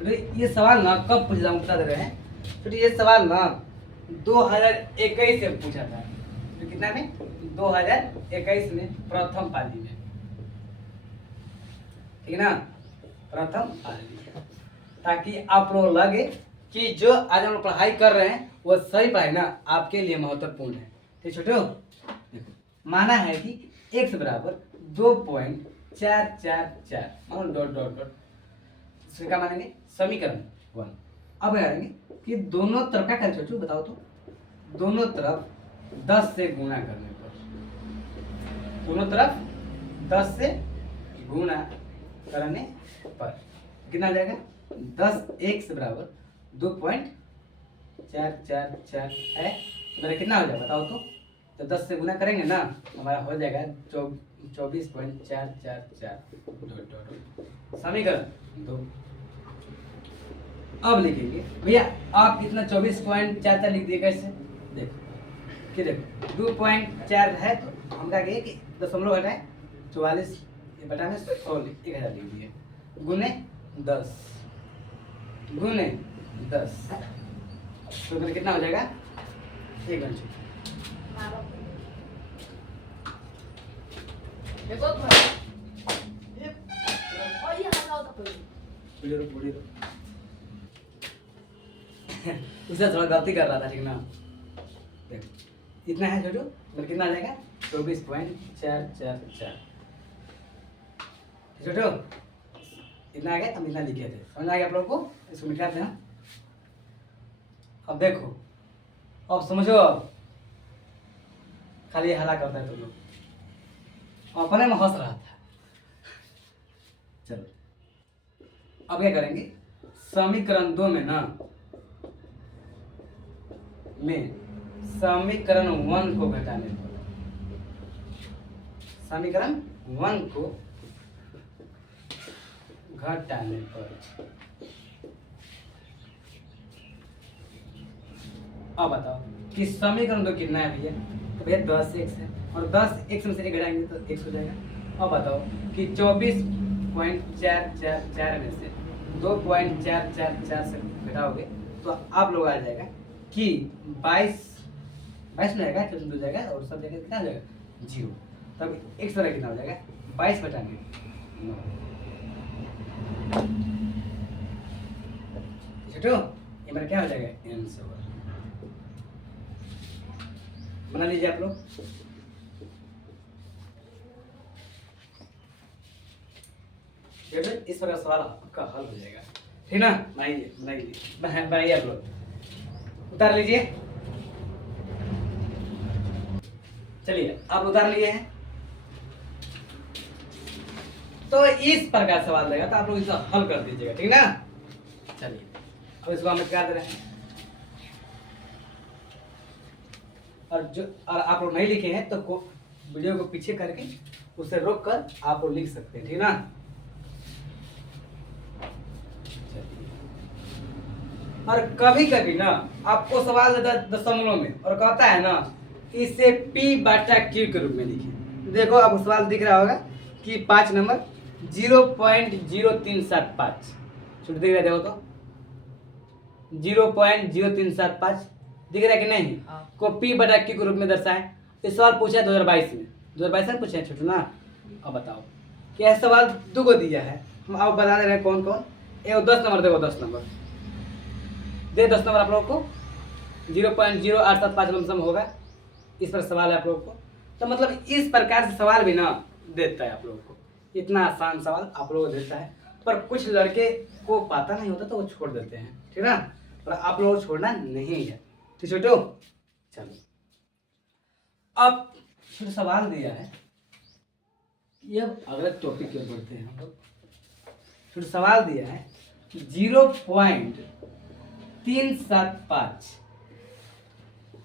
कि ये सवाल ना कब पूछा, हम बता दे रहे हैं। तो ये सवाल ना 2021 से पूछा था। तो कितना में 2021 में प्रथम पाली में, ठीक ना, प्रथम पाली। ताकि आप लोग लगे कि जो आज हम लोग पढ़ाई कर रहे हैं वो सही पढ़ाई ना आपके लिए महत्वपूर्ण है, ठीक छोटो। माना है कि x बराबर 2.444 और डॉट डॉट डॉट, इसका क्या मानेंगे समीकरण 1। अब क्या करेंगे कि दोनों तरफ क्या करें छोटू बताओ तो, दोनों तरफ 10 से गुणा करने पर, दोनों तरफ 10 से गुणा करने पर कितना आ जाएगा 10x बराबर 2.444 है। तो मेरा कितना हो जाएगा बताओ तो 10 से गुना करेंगे ना हमारा हो जाएगा 24.444 समीकरण 2। अब लिखेंगे भैया आप कितना 24.44 लिख दिए कैसे, देखो कि देखो 2.4 है तो हम क्या कहिए कि दशमलव हटाए 44 बटा में 100 1000 लिख दिए, गुने 10 गुने 10 तो फिर कितना हो जाएगा 1 घंटे। उससे थोड़ा गलती कर रहा था, ठीक ना। देखो इतना है छोटू, मतलब कितना आ जाएगा 24.444 छोटू, इतना आ गया। हम इतना लिखे थे, समझ आ गया आप लोगों को, इसको मिटाते हैं। अब देखो, अब समझो, अब खाली हला करता है तुम लोग, अपने में हंस रहा था। चलो अब क्या करेंगे, समीकरण 2 में ना में समीकरण 1 को घटाने पर, समीकरण 1 को घटाने पर, अब बताओ कि समीकरण 2 कितना है भैया, तो भैया 10x है और 10x में से 1 घटाएंगे तो x हो जाएगा। अब बताओ कि 24.444 में से 2.444 से घटाओगे तो आप लोग आ जाएगा कि 22 में आएगा, चलो हो जाएगा और सब जगह कितना हो जाएगा 0। तब x वाला कितना हो जाएगा 22 घटाएंगे 9। ये मेरा क्या हो जाएगा आंसर, बना लीजिए आप लोग। इस तरह सवाल आपका हल हो जाएगा, ठीक ना। बनाइए बनाइए आप लोग, उतार लीजिए। चलिए आप उतार लिए हैं तो इस प्रकार सवाल रहेगा, तो आप लोग इसे हल कर दीजिएगा, ठीक ना। चलिए अब इसको हम क्या दे रहे हैं, और आप लोग नहीं लिखे हैं तो वीडियो को पीछे करके उसे रोक कर आप लोग लिख सकते हैं, ठीक ना। और कभी कभी ना आपको सवाल देता है दशमलव में और कहता है ना इसे P/Q के रूप में लिखिए। देखो आपको सवाल दिख रहा होगा कि 5 नंबर 0.0375 छोड़ दिख रहा है, देखो तो 0.0375 दिख रहा है कि नहीं। को P/Q के रूप में दर्शाए। इस सवाल पूछा 2022 में, 2022 में पूछा है छोटू ना। अब बताओ क्या सवाल दो को दिया है, हम आप बता दे रहे हैं कौन कौन। ये 10 नंबर देखो, 10 नंबर दे, 10 नंबर आप लोगों को 0.0875 लमसम होगा। इस पर सवाल है आप लोगों को। तो मतलब इस प्रकार से सवाल भी ना देता है आप लोगों को, इतना आसान सवाल आप लोगों को देता है। पर कुछ लड़के को पता नहीं होता तो वो छोड़ देते हैं, ठीक है ना। पर आप लोगों को छोड़ना नहीं है, ठीक छोटो। चलो अब फिर सवाल दिया है, ये अगले टॉपिक की ओर बढ़ते हैं हम लोग। फिर सवाल दिया है 0.375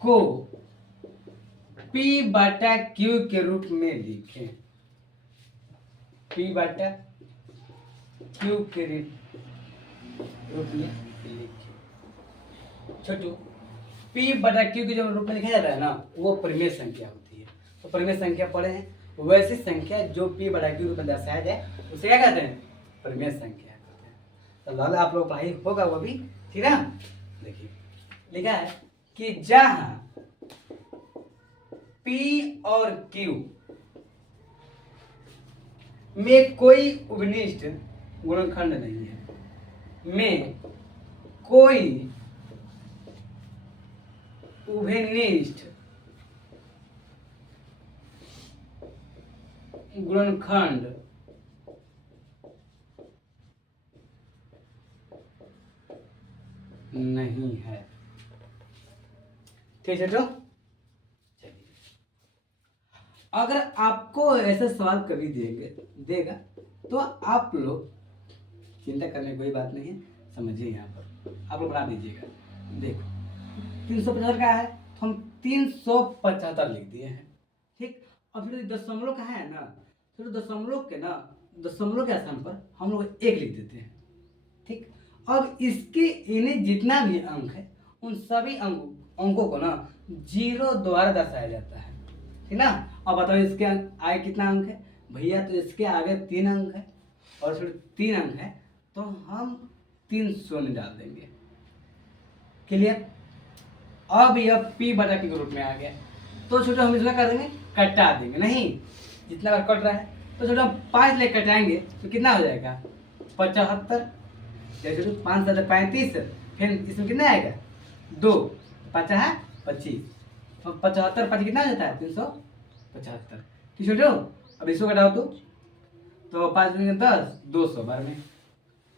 को P/Q के रूप में लिखें। P/Q के रूप में लिखें। छोटू P/Q के जो रूप में लिखा जाता है ना वो परिमेय संख्या होती है। तो परिमेय संख्या पढ़े हैं, वैसी संख्या जो P/Q रूप में दर्शाया जाए उसे क्या कहते हैं, परिमेय संख्या कहते हैं। तो लाल आप लोग पढ़ाई होगा वो भी, ठीक है ना। देखिए लिखा है कि जहां P और Q में कोई उभनिष्ठ गुणनखंड नहीं है, में कोई उभयनिष्ठ गुणनखंड नहीं है, ठीक है। तो चलिए अगर आपको ऐसा सवाल कभी देगा तो आप लोग चिंता करने की कोई बात नहीं है, समझिए। यहाँ पर आप लोग बना दीजिएगा। देखो 375 का है तो हम 375 लिख दिए हैं, ठीक। अब फिर दशमलव कहाँ है ना, तो दशमलव के स्थान पर हम लोग 1 लिख देते हैं, ठीक। अब इसके इन्हें जितना भी अंक है उन सभी अंकों को ना 0 द्वारा दर्शाया जाता है, ठीक ना। अब बताओ इसके आगे कितना अंक है भैया, तो इसके आगे 3 अंक है और फिर 3 अंक है तो हम 3 शून्य डाल देंगे, क्लियर। अब यह P/Q के रूप में आ गया तो छोटा हम इसका कर देंगे, कटा देंगे। नहीं जितना बार कट रहा है तो छोटा 5 ले कटाएंगे तो कितना हो जाएगा 75। जैसे 5 7 35, फिर इसमें कितना आएगा 2 5 है 25, 75 5 कितना हो जाता है 375, ठीक छोटो। अब इसको घटाओ तो 5 में 10 200 बार में,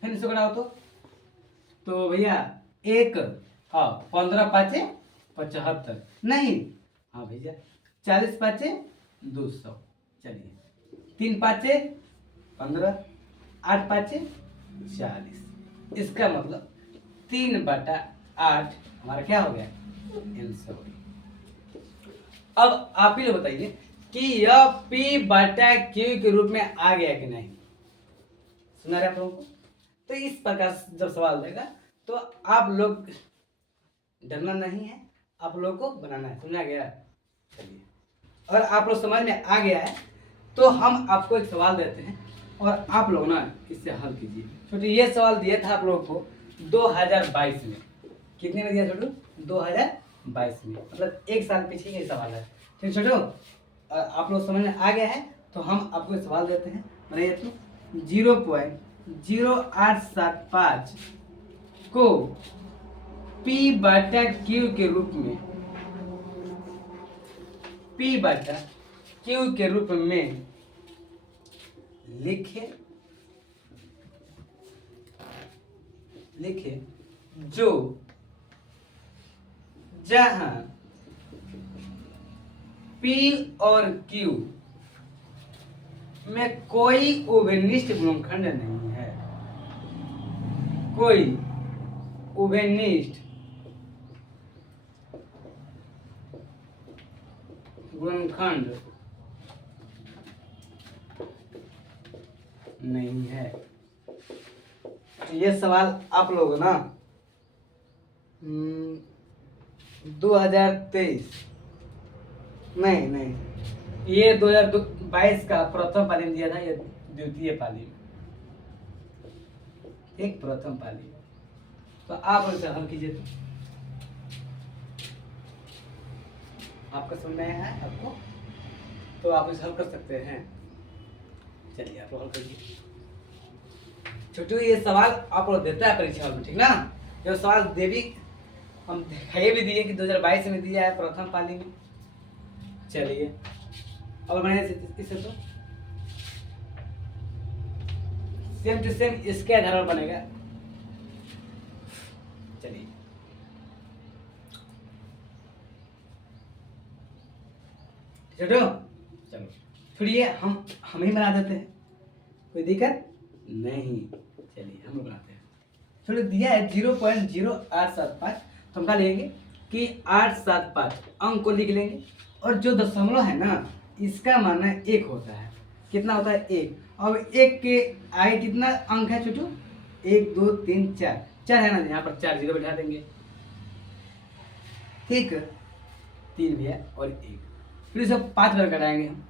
फिर इसको घटाओ तो भैया 1 हाँ 15 5 75, नहीं हाँ भैया 40 5 200, चलिए 3 5 15 8 5 40, इसका मतलब 3/8 हमारा क्या हो गया आंसर। अब आप ही लोग बताइए कि यह P/Q के रूप में आ गया कि नहीं, सुना रहे आप लोगों को। तो इस प्रकार जब सवाल देगा तो आप लोग डरना नहीं है, आप लोगों को बनाना है, सुना गया। चलिए अगर आप लोग समझ में आ गया है तो हम आपको एक सवाल देते हैं और आप लोग ना इससे हल कीजिए। छोटे ये सवाल दिया था आप लोगों को 2022 में, कितने में दिया छोटू 2022 में, मतलब 1 साल पीछे ये सवाल है, ठीक छोटू। आप लोग समझ में आ गया है तो हम आपको एक सवाल देते हैं, बताइए तो 0.0875 को P/Q के रूप में लिखे जो जहां P और Q में कोई उभयनिष्ठ गुणनखंड नहीं है, कोई उभयनिष्ठ गुणनखंड नहीं है। तो ये सवाल आप लोग ना 2023 नहीं नहीं, ये 2022 का प्रथम पाली में दिया था, ये द्वितीय पाली में, एक प्रथम पाली। तो आप इसे हल कीजिए। तो आपका समझ में आया है आपको, तो आप इसे हल कर सकते हैं। चलिए आप लोग हल करिए। छोटू ये सवाल आप लोग देता है परीक्षा में, ठीक ना। ये सवाल दे भी हम दिखाई भी दिए कि 2022 में दिया है प्रथम पाली में। चलिए अब मैंने इसे तो सेम टू सेम इसके आधार पर बनेगा। चलिए छोटू चलो छोड़िए, हम ही बना देते हैं, कोई दिक्कत नहीं। चलिए हम लोग बनाते हैं। छोड़िए दिया है 0.0875, तो हम क्या लेंगे कि 875 अंक को लिख लेंगे, और जो दशमलव है ना इसका मानना 1 होता है। कितना होता है 1। अब 1 के आगे कितना अंक है छोटू, 1 2 3 4 4 है ना, यहाँ पर 4 जीरो बैठा देंगे, ठीक 3 भी है और 1। फिर इसे 5 बार कटाएंगे हम।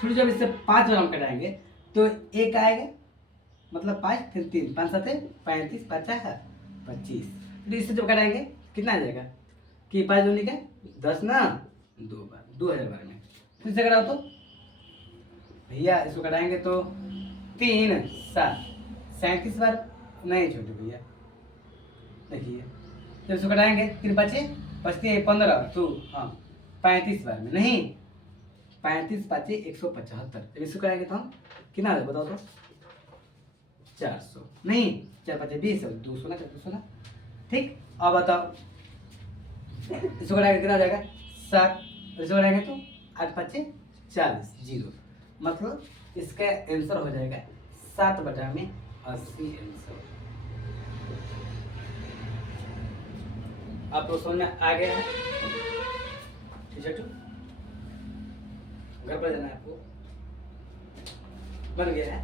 फिर जब इससे 5 बार हम कटाएंगे तो 1 आएगा, मतलब 5 फिर 3 5 7 35 5 25। फिर इससे जब कटाएंगे कितना आ जाएगा कि 5 दूनी का 10 ना, 2 बार 2000 में। फिर से कटाओ तो भैया इसको कटाएंगे तो 3 7 37 बार नहीं छोटे भैया, देखिए जब इसको कटाएंगे 3 बचे बचती है 15, तो हाँ 35 बार में नहीं, 35 5 175। जब इसको कटाएंगे तो हम कितना आ जाएगा बताओ तो 400 नहीं, 4 5 20 200 ना 200 ना, ठीक। अब बताओ इसको कटाएंगे कितना हो जाएगा 7, इसको कटाएंगे तो 8 5 40 जीरो, मतलब इसका आंसर हो जाएगा 7/80 आंसर। आप लोग समझ में आ गया है, ठीक है। घर पर जाना है आपको, बन गया है,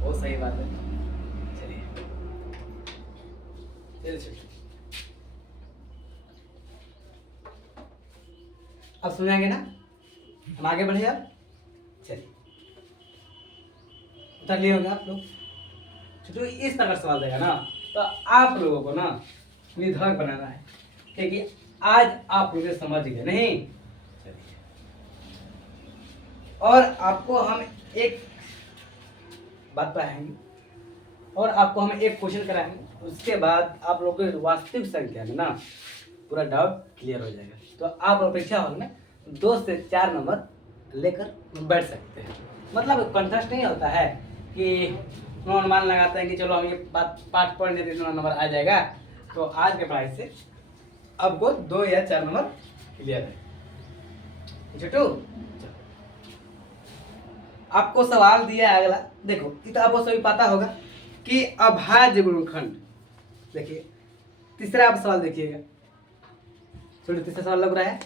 बहुत सही बात है। चलिए चलिए अब समझाएंगे ना, हम आगे बढ़े अब। चलिए उतर लिए होंगे आप लोग। छोटू इस तरह का सवाल देगा ना, तो आप लोगों को ना निर्धारक बनाना है, क्योंकि आज आप लोग समझ गए नहीं। चलिए और आपको हम एक बात पढ़ाएंगे, और आपको हम एक क्वेश्चन कराएंगे, उसके बाद आप लोग को वास्तविक संख्या में ना पूरा डाउट क्लियर हो जाएगा। तो आप लोग परीक्षा हॉल में 2 से 4 नंबर लेकर बैठ सकते हैं। मतलब कंटेस्ट नहीं होता है कि अनुमान लगाते हैं कि चलो हम ये पाठ पढ़ लेते इतना नंबर आ जाएगा। तो आज के पढ़ाई से आपको 2 या 4 नंबर क्लियर है। छोटू आपको सवाल दिया है अगला, देखो ये तो आपको सभी पता होगा कि अभाज्य गुणनखंड। देखिए तीसरा आप सवाल देखिएगा, छोटे तीसरा सवाल लग रहा है।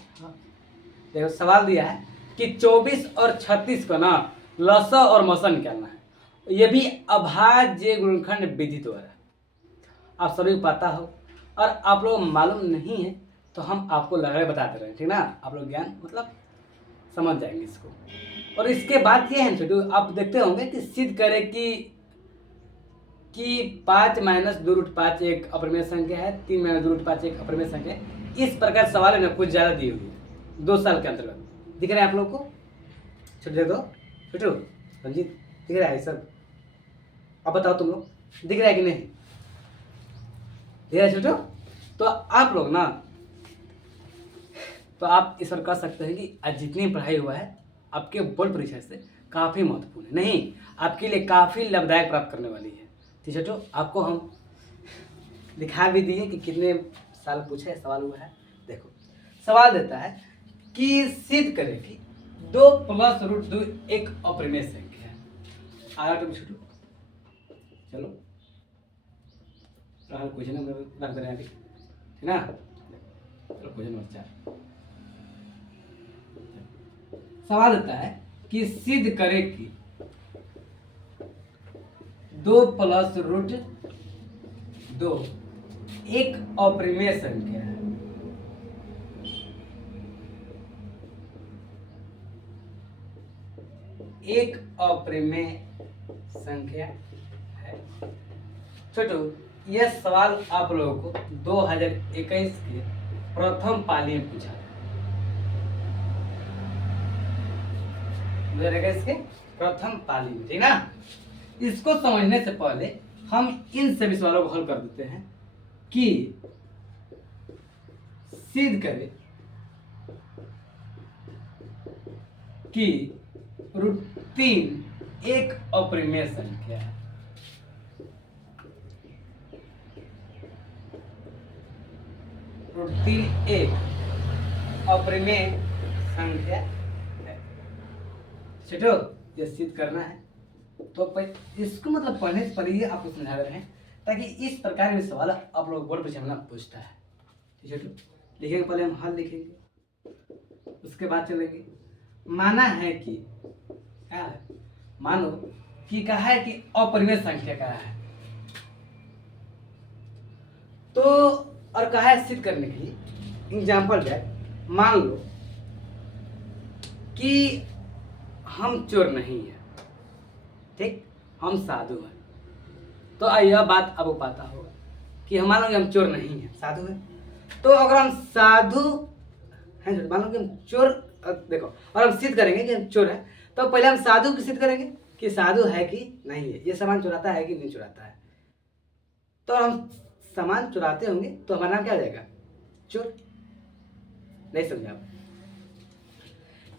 देखो सवाल दिया है कि 24 और 36 का ना लसा और मसन करना है, ये भी अभाज्य गुणनखंड विधि द्वारा। आप सभी को पता हो, और आप लोग मालूम नहीं है तो हम आपको लग रहे बताते रहे, ठीक ना। आप लोग ज्ञान मतलब समझ जाएंगे इसको। और इसके बाद ये है छोटू, आप देखते होंगे कि सिद्ध करें कि 5 - 2√5 एक अपरिमेय संख्या है, 3 - 2√5 एक अपरिमेय संख्या है। इस प्रकार सवाल है ना कुछ ज़्यादा दी हुई है 2 साल के अंतर्गत। दिख रहा है आप लोग को छोटू, दे दो छोटू रंजीत, दिख रहा है सब। अब बताओ तुम लोग दिख रहा है कि नहीं दिख रहा है छोटू। तो आप लोग ना तो आप इस पर कह सकते हैं कि आज जितनी पढ़ाई हुआ है आपके बोर्ड परीक्षा से काफ़ी महत्वपूर्ण है, नहीं आपके लिए काफ़ी लाभदायक प्राप्त करने वाली है। ठीक है छोटू, आपको हम दिखा भी दिए कि कितने साल पूछे सवाल हुआ है। देखो सवाल देता है कि सिद्ध करें कि 2 + √2 एक अपरिमेय संख्या है। आगे तो छोटू चलो क्वेश्चन नंबर रख दे रहे हैं अभी, ठीक ना। चलो क्वेश्चन नंबर 4 सवाल देता है कि सिद्ध करें कि 2 + √2 एक अप्रिमेय संख्या है। एक अप्रिमेय संख्या है। छोटू, यह सवाल आप लोगों को 2021 के प्रथम पाली में पूछा था। 2021 के प्रथम पाली में, ठीक ना। इसको समझने से पहले हम इन सभी सवालों को हल कर देते हैं कि सिद्ध करें कि √3 एक अप्रिमेय संख्या है। √3 एक अप्रिमेय संख्या है। चलो, ये सिद्ध करना है तो इसको मतलब पढ़ने से पहले ही आपको समझा रहे हैं, ताकि इस प्रकार के सवाल आप लोग बोर्ड परीक्षा में पूछता है। ठीक है, लिखेंगे, पहले हम हल लिखेंगे, उसके बाद चलेंगे। माना है कि क्या है, मानो कि कहा है कि अप्रिमेय संख्या का है, तो और कहा है सिद्ध करने के लिए एग्जाम्पल है। मान लो कि हम चोर नहीं है, ठीक, हम साधु हैं। तो यह बात आपको पता होगा कि हम मान लो कि हम चोर नहीं हैं, साधु हैं। तो अगर हम साधु हैं, मान लो कि हम चोर, देखो, और हम सिद्ध करेंगे कि हम चोर हैं, तो पहले हम साधु की सिद्ध करेंगे कि साधु है कि नहीं है, ये सामान चुराता है कि नहीं चुराता है। तो हम सामान चुराते होंगे तो हमारा नाम क्या हो जाएगा, चोर। नहीं समझे आप?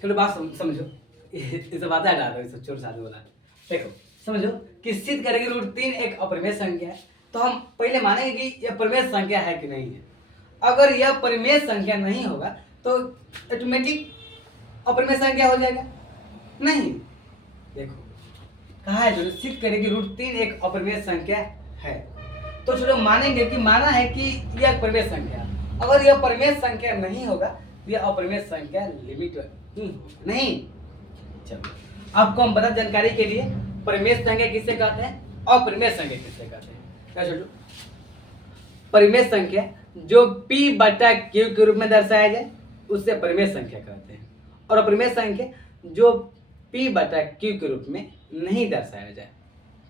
चलो बात समझो, इसे बात हटा दो, इसे चोर साधु वाला। देखो समझो कि सिद्ध करेंगे √3 एक अप्रिमेय संख्या है, तो हम पहले मानेंगे कि यह परिमेय संख्या है कि नहीं है। अगर यह परिमेय संख्या नहीं होगा तो ऑटोमेटिक अप्रिमेय संख्या हो जाएगा, नहीं। देखो कहा है जो सिद्ध करेंगे √3 एक अप्रिमेय संख्या है, तो चलो मानेंगे कि माना है कि यह परिमेय संख्या। अगर यह परिमेय संख्या नहीं होगा तो यह अप्रिमेय संख्या लिमिट नहीं। चलो आपको हम बता जानकारी के लिए, परिमेय संख्या किसे कहते हैं, अप्रिमेय संख्या किसे कहते हैं। क्या छोटू, परिमेय संख्या जो p/q के रूप में दर्शाया जाए उससे परिमेय संख्या कहते हैं, और अप्रिमेय संख्या जो p/q के रूप में नहीं दर्शाया जाए।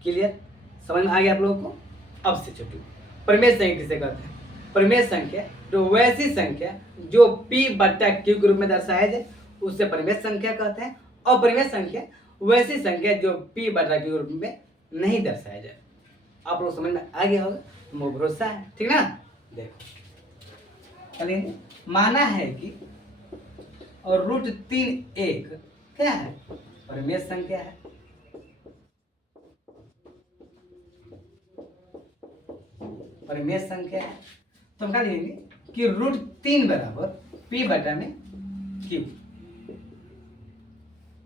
क्लियर, समझ में आ गया आप लोगों को? अब से छोटू, परिमेय संख्या किसे कहते हैं, परिमेय संख्या जो वैसी संख्या जो p/q के रूप में दर्शाया जाए उससे परिमेय संख्या कहते हैं, और परिमेय संख्या वैसी संख्या जो p/q के रूप में नहीं दर्शाया जाए। आप लोग समझ में आ गया होगा, मुझे भरोसा है, ठीक ना। देखो चलिए, माना है कि और √3 एक क्या है, परिमेय संख्या है। परिमेय संख्या है तो हम क्या लिखेंगे कि √3 बराबर p/q।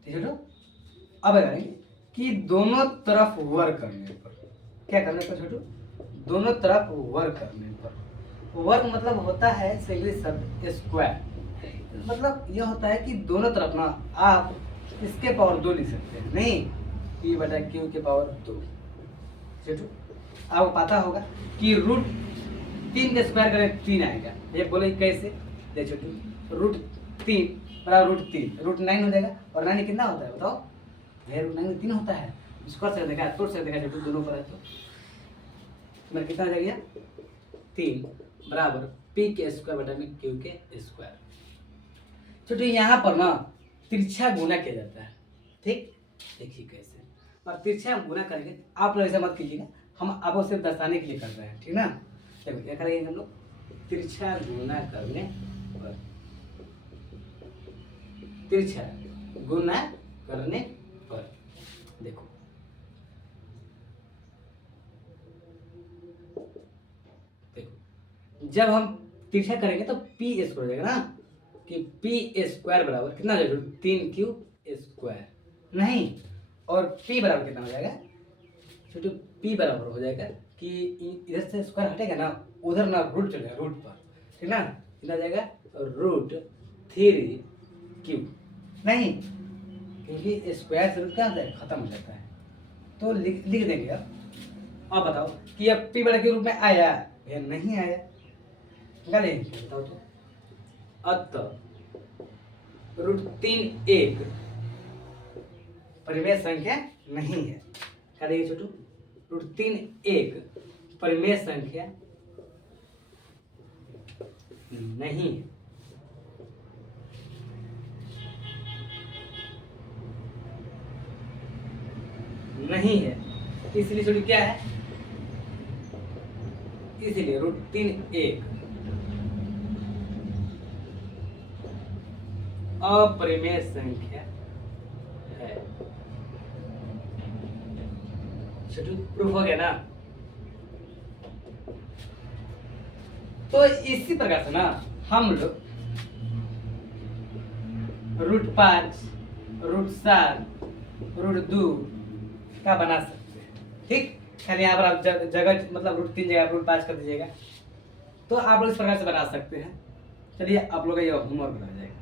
ठीक है, तो अब करेंगे कि दोनों तरफ वर्ग करने पर, क्या करने पर छोटू, दोनों तरफ वर्ग करने पर। वर्ग मतलब होता है इंग्लिश शब्द स्क्वायर, मतलब यह होता है कि दोनों तरफ ना आप इसके पावर 2 लिख सकते हैं, नहीं p/q के पावर 2। छोटू आपको पता होगा कि √3 का स्क्वायर करें 3 आएगा, ये बोले कैसे, देखो छोटू, √3 बराबर √3, √9 हो जाएगा, और 9 कितना होता है बताओ, ये √9 3 होता है। इसको कर सकते हैं, तोड़ सकते हैं छोटू, दोनों पर है तो मेरा कितना आ जाएगा, 3 बराबर p के स्क्वायर/q के स्क्वायर। छोटू यहाँ पर ना तिरछा गुना किया जाता है, ठीक, देखिए कैसे। और तिरछा गुना करेंगे, आप लोग ऐसा मत कीजिएगा, हम आपको सिर्फ दर्शाने के लिए कर रहे हैं, ठीक ना। देखो क्या करेंगे हम लोग, तिरछा गुना करने पर, तिरछा गुना करने पर, देखो जब हम तिरछा करेंगे तो p स्क्वायर हो जाएगा ना, कि p² बराबर कितना हो जाएगा, 3q², नहीं, और p बराबर कितना हो जाएगा छोटू, p बराबर हो जाएगा कि इधर से स्क्वायर हटेगा ना, उधर ना रूट चलेगा, रूट पर, ठीक ना, कितना जाएगा √3q, नहीं, क्योंकि स्क्वायर से रूट क्या होता है, खत्म हो जाता है। तो लिख देंगे। अब बताओ कि अब p बड़ा के रूप में आया, भैया नहीं आया, क्या लेंगे बताओ तो। अतः √3 एक परिमेय संख्या नहीं है। क्या देखिए छोटू, √3 एक परिमेय संख्या नहीं है। नहीं है इसलिए छोटू क्या है, इसलिए √3 एक अपरिमेय संख्या है। छोटू प्रूफ हो गया ना। तो इसी प्रकार से ना हम लोग √5 √7 √2 का बना सकते हैं। ठीक, खाली यहाँ पर आप जगह मतलब √3 जगह √5 कर दीजिएगा, तो आप लोग इस प्रकार से बना सकते हैं। चलिए आप लोग का ये होमवर्क बना जाएगा।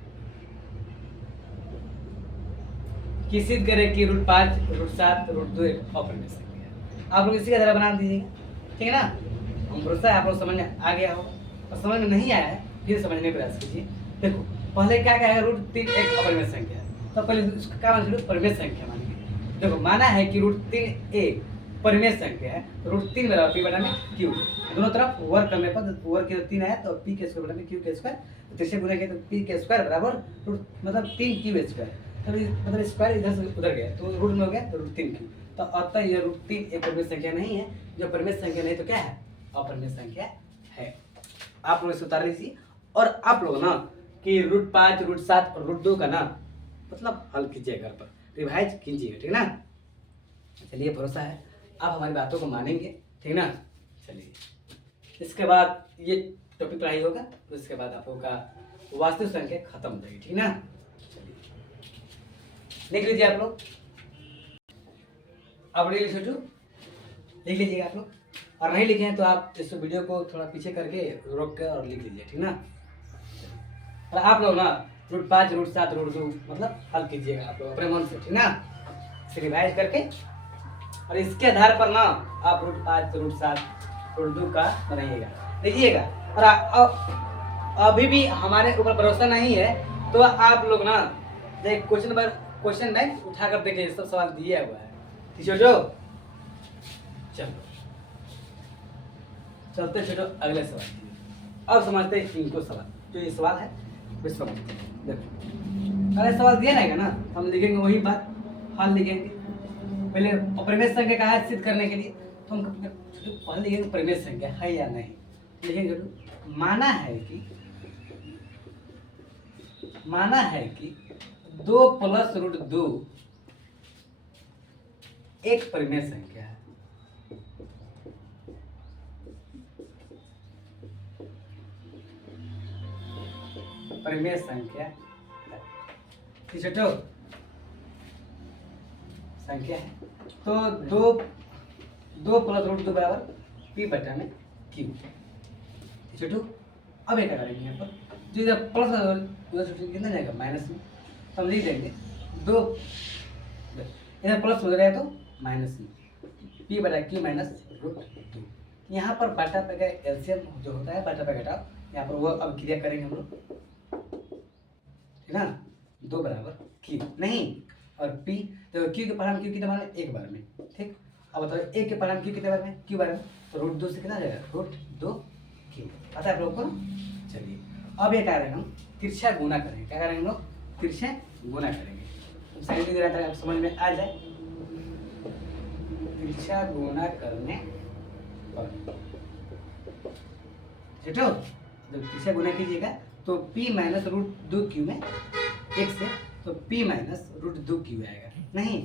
किसी करें कि √5 √7 √2 एक अपरिमेय संख्या है। आप लोग इसी का जरा बना दीजिएगा, ठीक है ना। हम भरोसा है आप लोग समझ में आ गया होगा, और समझ में नहीं आया है फिर समझने का प्रयास कीजिए। देखो पहले क्या क्या है, √3 एक अपरिमेय संख्या है, तो पहले उसका क्या मान परिमेय संख्या मानेंगे। देखो माना है कि √3 एक परिमेय संख्या है, √3 बराबर पी बटा में क्यू, दोनों तरफ वर्ग करने पर वर्ग के 3 आया तो पी के स्क्वायर बटा में क्यू के स्क्वायर, त्रिशे गुना किया तो पी के स्क्वायर बराबर मतलब 3 क्यू स्क्वायर, मतलब स्क्वायर इधर से उधर गया तो रूट में हो गया तो √3 क्यू। तो अतः ये √3 एक परिमेय संख्या नहीं है। जो परिमेय संख्या नहीं तो क्या है, अपरिमेय संख्या है। आप लोग इसे उतार लीजिए और आप लोग ना कि √5 √7 और √2 का ना मतलब हल कीजिए, घर पर रिवाइज कीजिए, ठीक ना। चलिए भरोसा है आप हमारी बातों को मानेंगे, ठीक ना। चलिए इसके बाद ये टॉपिक पढ़ाई होगा, तो इसके बाद आप लोगों का वास्तविक संख्या खत्म हो जाएगी, ठीक ना। लिख लीजिए आप लोग, आप लिख लीजिए छोटू, लिख लीजिएगा आप लोग, और नहीं लिखे हैं तो आप इस वीडियो को थोड़ा पीछे करके रोक कर और लिख लीजिए, ठीक ना। और आप लोग ना √5 √7 √2 मतलब हल कीजिएगा आप लोग अपने मन से, ठीक ना, इसे रिवाइज करके, और इसके आधार पर ना आप √5 √7 √2 का बनाइएगा, देखिएगा। और अभी भी हमारे ऊपर भरोसा नहीं है तो आप लोग ना क्वेश्चन बैंक उठा कर देखिए, सब सवाल दिया हुआ है, ठीक है। चलो चलते छोटो अगले सवाल। अब समझते हैं इनको सवाल, जो ये सवाल है विश्व में। देखो अगले सवाल दिया रहेगा ना, हम लिखेंगे वही बात, हल लिखेंगे। पहले अपरिमेय संख्या का सिद्ध करने के लिए तो हम पहले लिखेंगे परिमेय संख्या है या नहीं, लिखेंगे माना है कि 2 + √2 एक परिमेय संख्या है। परिमेय संख्या छोटो संख्या है, तो 2 + √2 बराबर पी बटा में क्यू। छोटू अब क्या करेंगे यहाँ पर, जो इधर प्लस उधर कितना जाएगा माइनस में, तो हम लिख देंगे 2, इधर प्लस हो रहा है तो माइनस में पी बटा क्यू माइनस √2। यहाँ पर बटा पे का एलसीएम जो होता है बटा पे घटाओ, यहाँ पर वो अब क्रिया करेंगे हम लोग, है ना। 2 बराबर क्यू नहीं और पी, तो क्यू के पार क्यू कितने बार में, एक बार में, ठीक। अब बताओ एक के पार क्यू कितने बार में, क्यू बार में, तो √2 से कितना जाएगा √2 क्यू, पता है आप लोग को। चलिए अब ये क्या करेंगे हम, तिरछा गुना करेंगे। क्या करेंगे हम लोग, तिरछा गुना करेंगे। तो सेकेंड दे रहा था, समझ में आ जाए। तिरछा गुना करने पर जब तिरछा गुना कीजिएगा तो p - √2 क्यू में एक से, तो p - √2 क्यू आएगा नहीं।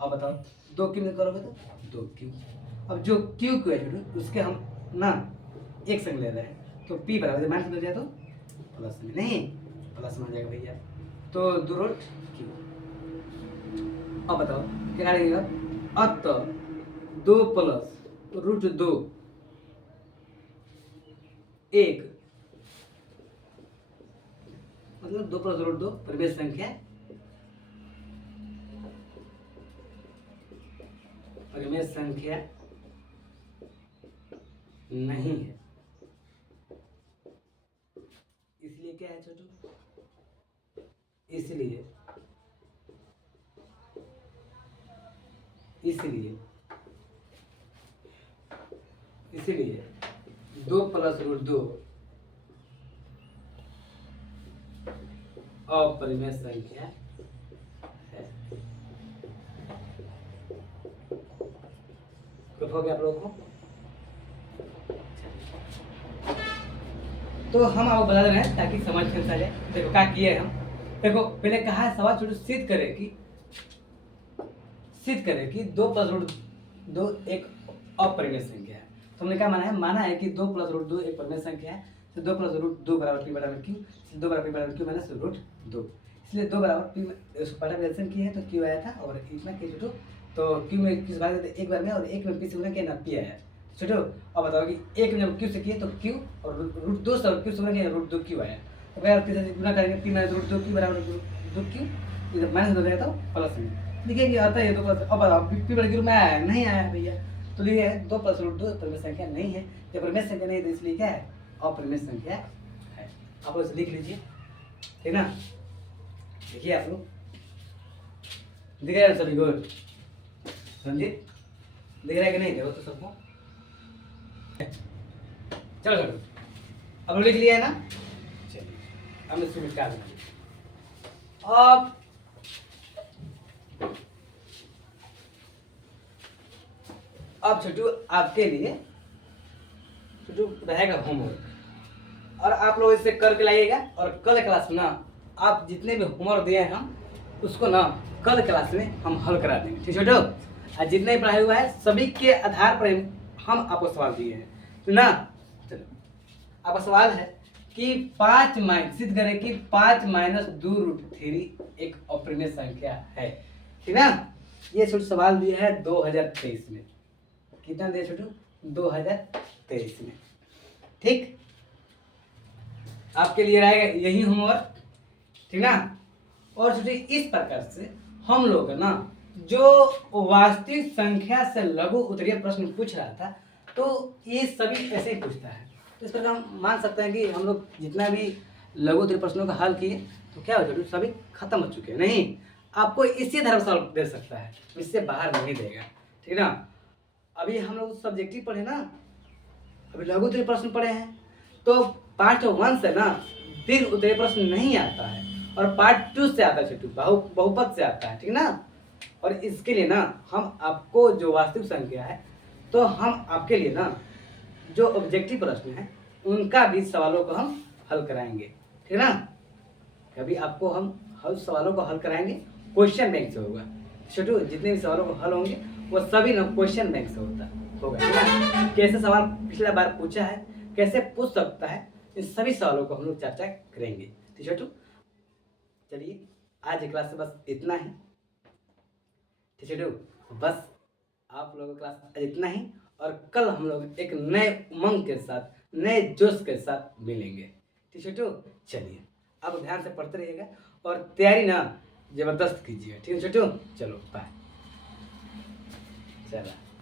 अब बताओ 2 क्यू में करोगे तो 2 क्यू। अब जो क्यू है छोटू उसके हम ना एक संग ले रहे हैं, तो p बराबर माइनस में जाए तो प्लस में, नहीं प्लस में आ जाएगा भैया, तो 2 √q। अब बताओ क्या करेंगे, अब तो 2 + √2 एक मतलब 2 + √2 परिमेय संख्या, परिमेय संख्या नहीं है। क्या है छोटू? इसलिए इसलिए इसलिए 2 + √2 अपरिमेय संख्या है। प्रूफ हो गया आप लोगों को? तो हम आपको बता रहे हैं ताकि समझ में आ जाए। देखो क्या किए हम, देखो पहले कहा है सवाल छोटू सिद्ध करे कि 2 + √2 एक अपरिमेय संख्या है। तो हमने क्या माना है कि 2 + √2 एक परिमेय संख्या है। तो 2 + √2 = p / q, 2 = p / q - √2। इसलिए 2 = p, उसको पहले रिलेशन किए हैं तो q आया था और इतना कि छोटू तो q में किस भाग देते एक बार में और एक में p से गुना किया ना p आया। छोटू अब बताओ कि एक में जब q से किए तो q और √2 से q से गुना किया √2q आया। तो अगर किसी से गुना करेंगे p - √2q = √2q, इधर माइनस हो जाएगा तो प्लस में देखिए कि आता है 2 प्लस। अब बताओ p / q में आया है नहीं आया भैया, तो ये 2 + √2 परिमेय संख्या नहीं है। जब परिमेय संख्या नहीं है तो इसलिए क्या है? अपरिमेय संख्या है। आप लोग लिख लीजिए, ठीक ना? देखिए आप लोग दिख रहा है सभी को, समझिए दिख रहा है कि नहीं? देखो तो सबको, चलो चलो अब लिख लिया है ना? चलिए अब मैं शुरू स्टार्ट करूँ। अब छोटू आपके लिए छोटू रहेगा होमवर्क और आप लोग इसे करके लाइएगा। और कल क्लास में ना आप जितने भी होमवर्क दिए हैं हम उसको ना कल क्लास में हम हल करा देंगे, ठीक है छोटू? और जितने भी पढ़ाई हुआ है सभी के आधार पर हम आपको सवाल दिए हैं, तो ना चलो आपका सवाल है कि 5 सिद्ध करें कि 5 - 2 √3 एक अपरिमेय संख्या है, ठीक ना? ये छोटू सवाल दिया है 2023 में। कितना दिया छोटू? 2023 में, ठीक? आपके लिए रहेगा यही होमवर्क, ठीक ना? और छोटे इस प्रकार से हम लोग ना जो वास्तविक संख्या से लघु उत्तरीय प्रश्न पूछ रहा था तो ये सभी ऐसे ही पूछता है। तो इस प्रकार हम मान सकते हैं कि हम लोग जितना भी लघु उत्तरीय प्रश्नों का हल किए तो क्या हो छोटू सभी खत्म हो चुके हैं। नहीं, आपको इसी तरह सवाल दे सकता है, इससे बाहर नहीं देगा, ठीक ना? अभी हम लोग सब्जेक्टिव पढ़े ना, अभी लघु उत्तरीय प्रश्न पढ़े हैं तो पार्ट 1 से ना दीर्घ उत्तरीय प्रश्न नहीं आता है और पार्ट 2 से आता है छोटू, बहुपद से आता है, ठीक ना? और इसके लिए ना हम आपको जो वास्तविक संख्या है तो हम आपके लिए ना जो ऑब्जेक्टिव प्रश्न है उनका भी सवालों को हम हल कराएंगे, ठीक ना? कभी आपको हम हल सवालों को हल कराएंगे, क्वेश्चन बैंक से होगा छोटू। जितने भी सवालों को हल होंगे वो सभी ना क्वेश्चन बैंक से होगा, ठीक ना? कैसे सवाल पिछला बार पूछा है, कैसे पूछ सकता है, इन सभी सवालों को हम लोग चर्चा करेंगे, ठीक है छोटू? चलिए आज की क्लास से बस इतना ही, ठीक है छोटू? बस आप लोगों का क्लास इतना ही और कल हम लोग एक नए उमंग के साथ, नए जोश के साथ मिलेंगे, ठीक है छोटू? चलिए आप ध्यान से पढ़ते रहिएगा और तैयारी ना जबरदस्त कीजिए, ठीक है छोटू? चलो बाय। चला।